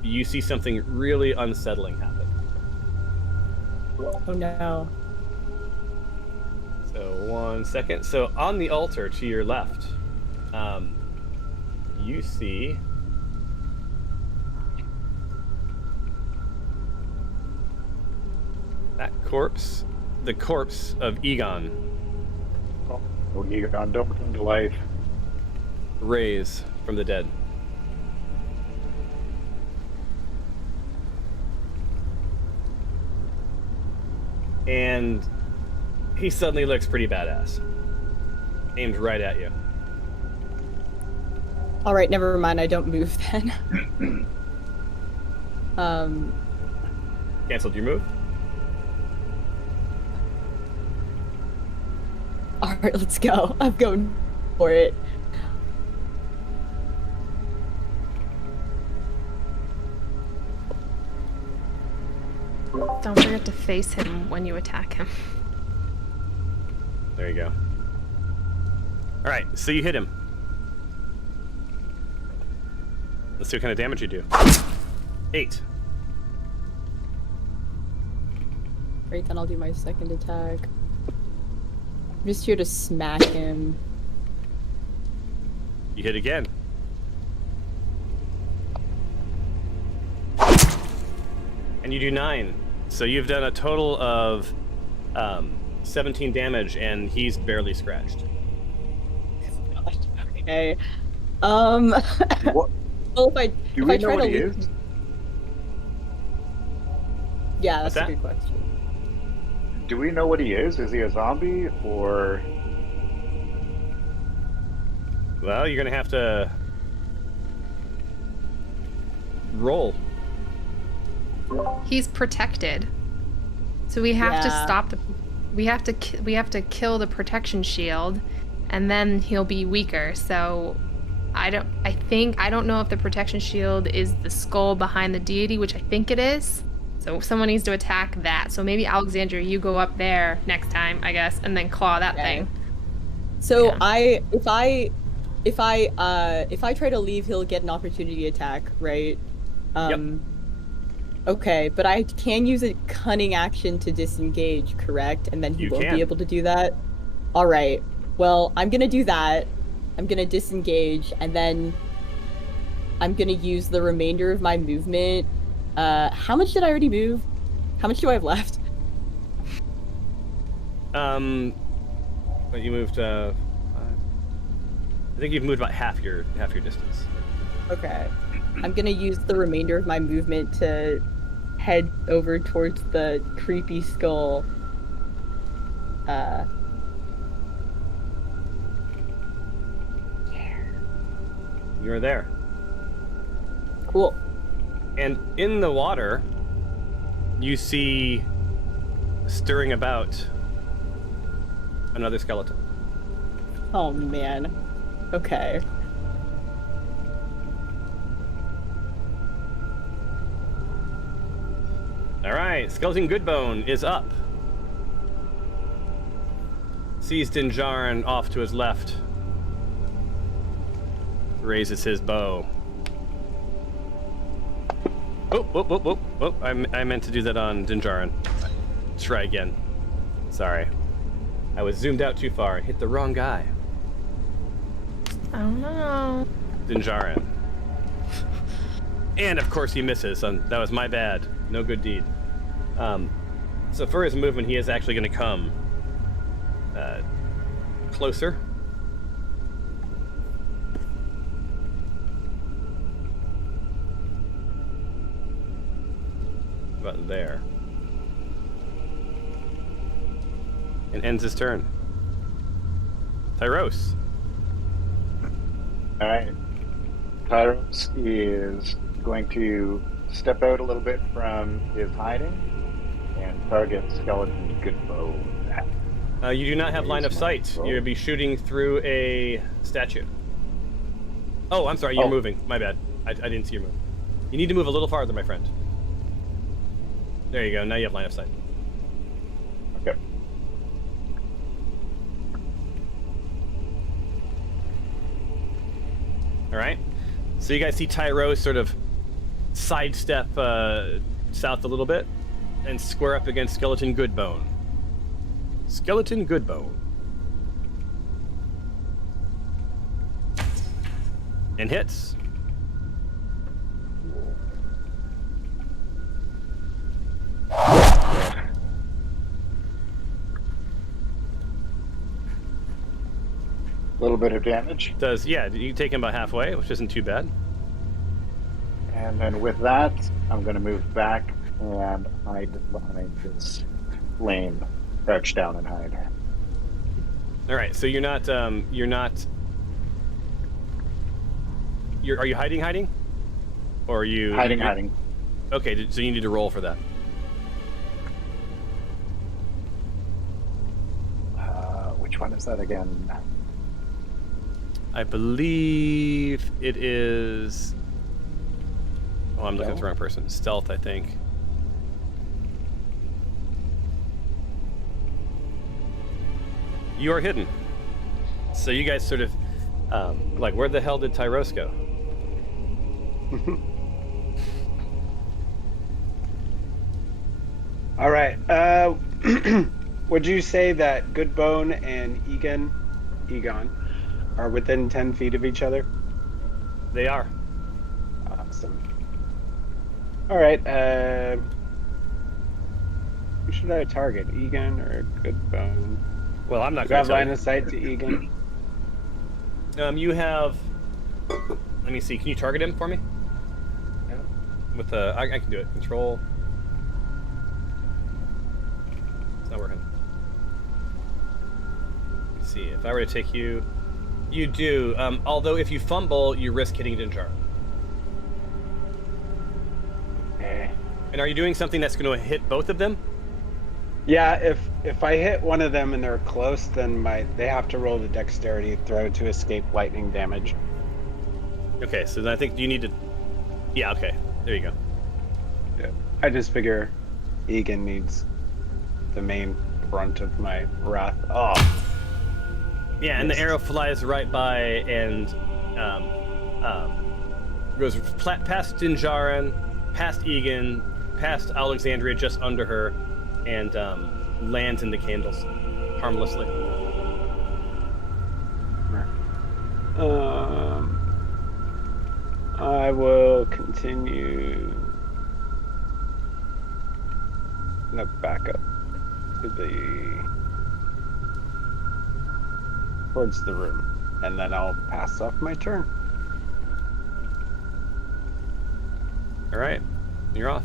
you see something really unsettling happen. Oh no. So 1 second. So on the altar to your left, you see that corpse, the corpse of Egon, Oh, Egon, don't come to life. raise from the dead. And he suddenly looks pretty badass. Aimed right at you. All right, never mind. I don't move then. Canceled your move? All right, let's go. I'm going for it. Don't forget to face him when you attack him. There you go. All right, so you hit him. Let's see what kind of damage you do. 8. Right, then I'll do my second attack. I'm just here to smack him. You hit again. And you do 9. So you've done a total of 17 damage, and he's barely scratched. Okay. What? Well, if I Do if we I know try what to he leave- is? Yeah, What's that's a that? good question. Do we know what he is? Is he a zombie or? Well, you're gonna have to roll. He's protected, so we have to Yeah. stop the. We have to kill the protection shield, and then he'll be weaker. So, I don't know if the protection shield is the skull behind the deity, which I think it is. So someone needs to attack that. So maybe Alexandria, you go up there next time, I guess, and then claw that Okay. thing. So Yeah. if I try to leave, he'll get an opportunity attack, right? Okay, but I can use a cunning action to disengage, correct? And then he You won't can. be able to do that. All right. Well, I'm gonna do that. I'm gonna disengage, and then I'm gonna use the remainder of my movement. How much did I already move? How much do I have left? But you moved. I think you've moved about half your distance. Okay. I'm gonna use the remainder of my movement to head over towards the creepy skull. You're there. Cool. And in the water, you see stirring about another skeleton. Oh man. Okay. All right, Skeleton Goodbone is up. Sees Dinjarin off to his left. Raises his bow. Oh, I meant to do that on Dinjarin. Try again. Sorry. I was zoomed out too far. Hit the wrong guy. I don't know. Dinjarin. And of course he misses. That was my bad. No good deed. So for his movement, he is actually going to come closer. About there. And ends his turn. Tyros. All right. Tyros is going to step out a little bit from his hiding and target Skeleton Goodbone. You do not have line of sight. You'll be shooting through a statue. Oh, I'm sorry. You're moving. My bad. I didn't see your move. You need to move a little farther, my friend. There you go. Now you have line of sight. Okay. All right. So you guys see Tyro sort of sidestep south a little bit and square up against Skeleton Goodbone. Skeleton Goodbone. And hits. A little bit of damage. Yeah, you take him about halfway, which isn't too bad. And then with that, I'm going to move back and hide behind this flame. Crouch down and hide. All right, so you're not. Are you hiding? Or are you Hiding. Okay, so you need to roll for that. Which one is that again? I believe it is. Oh, I'm looking at the wrong person. Stealth, I think. You are hidden. So you guys sort of, like, where the hell did Tyros go? All right. Would you say that Goodbone and Egon, are within 10 feet of each other? They are. Awesome. All right. Who should I target, Egon or Goodbone? Well, I'm not Do I going have to line of sight to Egon? You have. Let me see. Can you target him for me? Yeah. With I can do it. Control. It's not working. Let's see. If I were to take you, you do. Although if you fumble, you risk hitting Dinjar. Eh. And are you doing something that's going to hit both of them? Yeah, if I hit one of them and they're close, then they have to roll the dexterity throw to escape lightning damage. Okay, so then I think you need to. Yeah. Okay. There you go. Yeah. I just figure Egan needs the main brunt of my wrath. Oh. Yeah, and the arrow flies right by and goes past Dinjarin, past Egan, past Alexandria, just under her, and lands in the candles harmlessly. I will continue. Back up to towards the room, and then I'll pass off my turn. All right, you're off.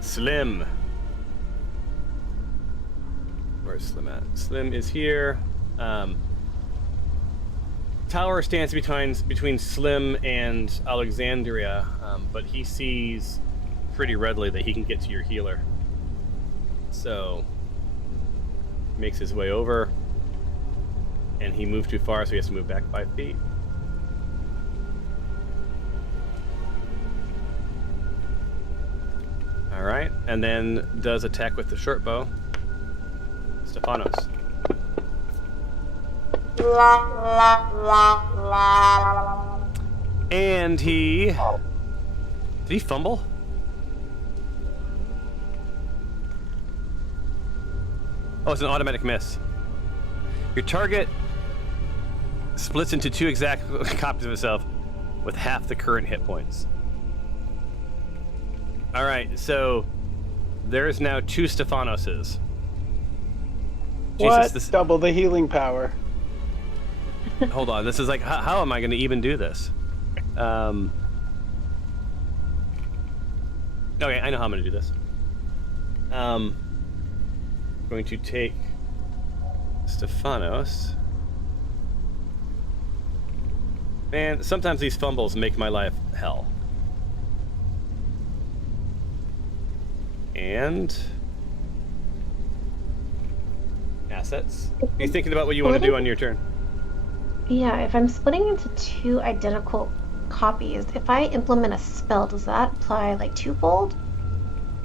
Slim. Where's Slim at? Slim is here. Tower stands between Slim and Alexandria, but he sees pretty readily that he can get to your healer. So, makes his way over, and he moved too far, so he has to move back 5 feet. All right, and then does attack with the short bow. Stefanos. And he... Did he fumble? Oh, it's an automatic miss. Your target splits into two exact copies of itself with half the current hit points. Alright, so there's now two Stefanoses. What? Jesus, this... Double the healing power. Hold on, this is like, how am I going to even do this? Okay, I know how I'm going to do this. Going to take Stefanos. Man, sometimes these fumbles make my life hell. And... assets. Are you thinking about what you want to do on your turn? Yeah, if I'm splitting into two identical copies, if I implement a spell, does that apply like twofold?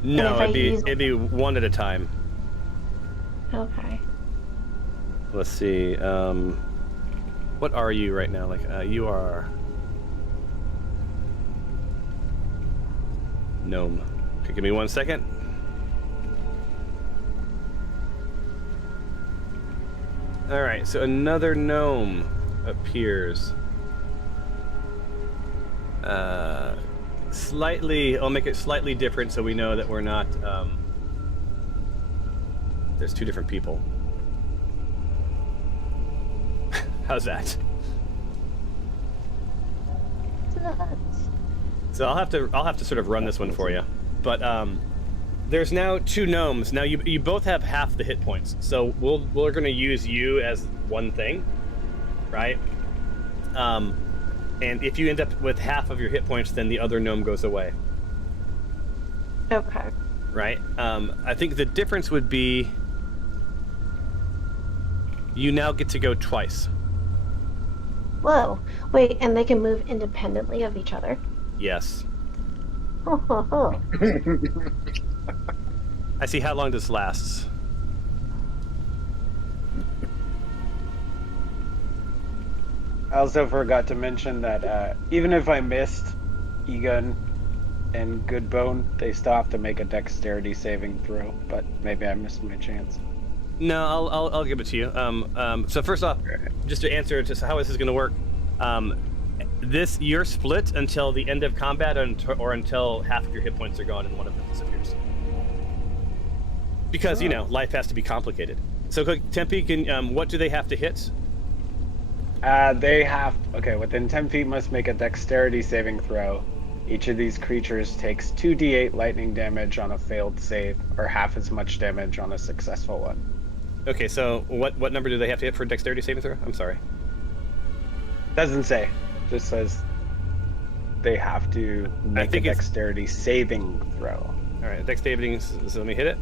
No, if I it'd be one at a time. Okay. Let's see. What are you right now? Like, you are gnome. Okay, give me 1 second. All right, so another gnome appears. I'll make it slightly different so we know that we're not, there's two different people. How's that? So I'll have to sort of run this one for you. But there's now two gnomes. Now you both have half the hit points. So we're going to use you as one thing, right? And if you end up with half of your hit points, then the other gnome goes away. Okay. Right? I think the difference would be you now get to go twice. Whoa. Wait, and they can move independently of each other? Yes. Oh. I see. How long this lasts? I also forgot to mention that even if I missed Egon and Goodbone, they still have to make a dexterity saving throw, but maybe I missed my chance. No, I'll give it to you. So first off, just to answer to how this is going to work, you're split until the end of combat, or until half of your hit points are gone and one of them disappears. Because life has to be complicated. So Tempe, what do they have to hit? Within 10 feet must make a dexterity saving throw. Each of these creatures takes 2d8 lightning damage on a failed save, or half as much damage on a successful one. Okay, so what number do they have to hit for dexterity saving throw? I'm sorry. Doesn't say. Just says they have to make a dexterity saving throw. All right, dexterity, so let me hit it.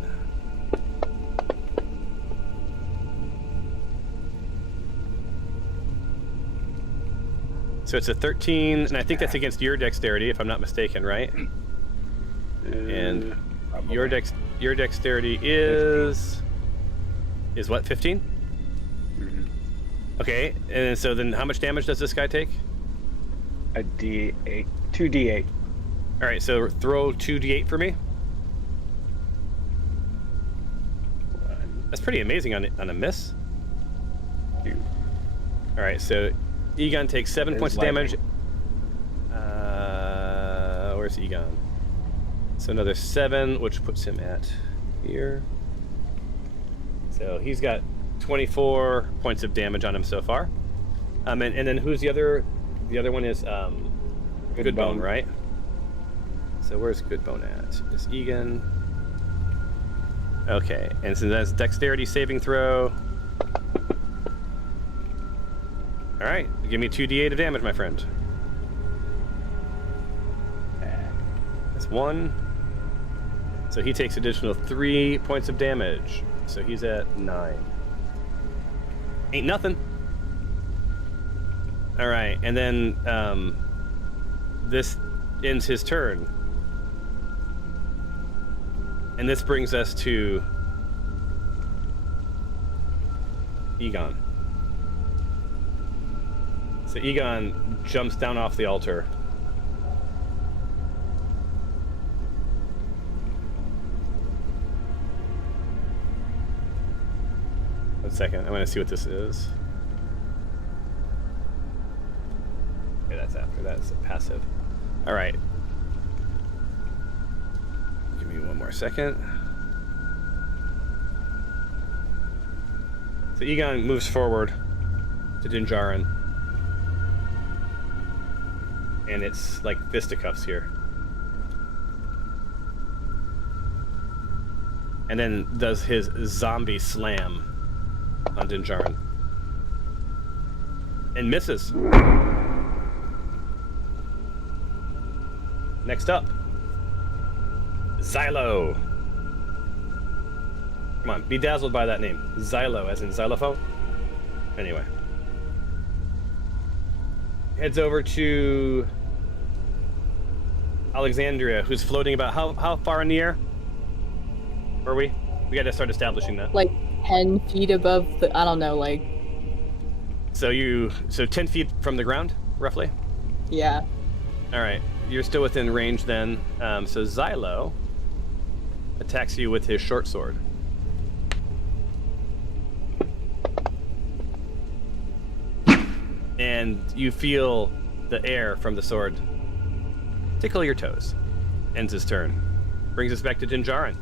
So it's a 13, and I think that's against your dexterity, if I'm not mistaken, right? And your dexterity is what, 15? Mm-hmm. Okay, and so then how much damage does this guy take? A d8, 2d8. All right, so throw 2d8 for me. That's pretty amazing on a miss. 2. All right, so Egon takes 7 points of damage. Where's Egon? So another 7, which puts him at here. So he's got 24 points of damage on him so far. And then who's the other? The other one is Goodbone, right? So where's Goodbone at? It's Egon. Okay, and so that's dexterity saving throw. All right, give me 2d8 of damage, my friend. That's 1. So he takes additional 3 points of damage. So he's at 9. Ain't nothing. All right, and then this ends his turn. And this brings us to Egon. So Egon jumps down off the altar. One second, I want to see what this is. Okay, that's after that. It's a passive. All right. Give me one more second. So Egon moves forward to Dinjarin. And it's like fisticuffs here. And then does his zombie slam on Dinjarin. And misses. Next up, Xylo. Come on, be dazzled by that name. Xylo, as in xylophone. Anyway. heads over to Alexandria, who's floating about how far in the air? Are we? We got to start establishing that. Like 10 feet above the, I don't know, like, So 10 feet from the ground, roughly? yeah. All right. You're still within range then. So Xylo attacks you with his short sword. And you feel the air from the sword tickle your toes. Ends his turn. Brings us back to Dinjarin.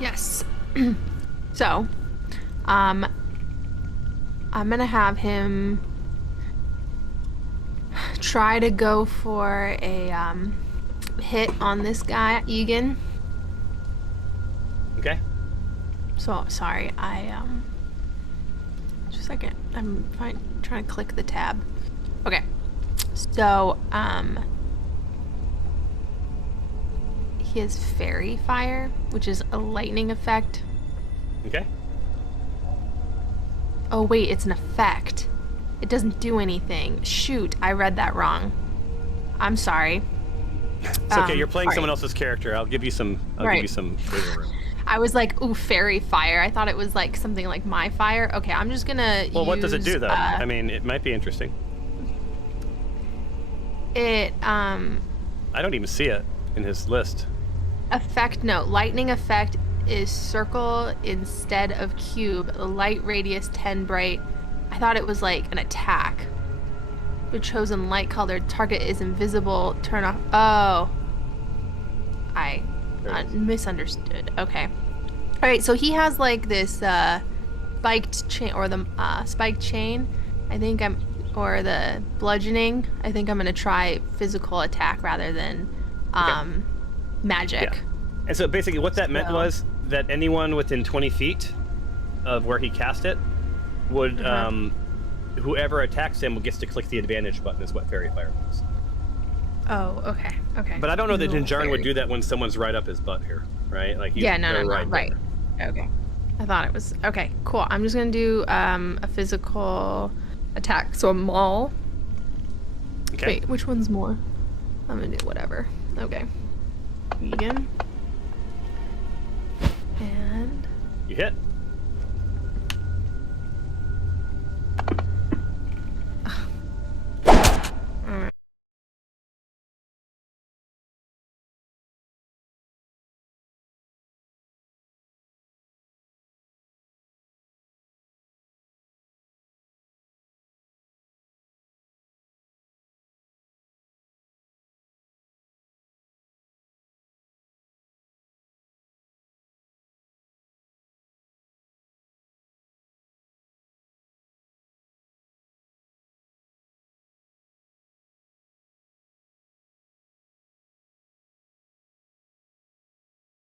Yes. So, I'm gonna have him try to go for a hit on this guy, Egan. Okay. So sorry, just a second. I'm trying to click the tab. Okay. So, he has fairy fire, which is a lightning effect. Okay. Oh wait, it's an effect. It doesn't do anything. Shoot, I read that wrong. I'm sorry. It's okay. You're playing sorry. someone else's character. I'll give you some. Give you some wiggle room. I was like, ooh, fairy fire. I thought it was like something like my fire. Okay, I'm just gonna Well, what does it do use, though? I mean, it might be interesting. It I don't even see it in his list. effect note. Lightning effect is circle instead of cube. Light radius 10 bright. I thought it was like an attack. The chosen light colored target is invisible. Turn off. Oh, I misunderstood. Okay. All right. So he has like this spiked chain, or the spiked chain. I think or the bludgeoning. I think I'm gonna try physical attack rather than magic. Yeah. And so basically, what that meant was that anyone within 20 feet of where he cast it would, whoever attacks him gets to click the advantage button. Is what fairy fire does. Oh, okay, okay. But I don't know that Dinjarin would fairy. do that when someone's right up his butt here, right? Like Yeah, no, right. right. Okay. I thought it was okay. Cool. I'm just gonna do a physical attack. So a maul. Okay. Wait, which one's more? I'm gonna do whatever. Okay. Vegan. And You hit.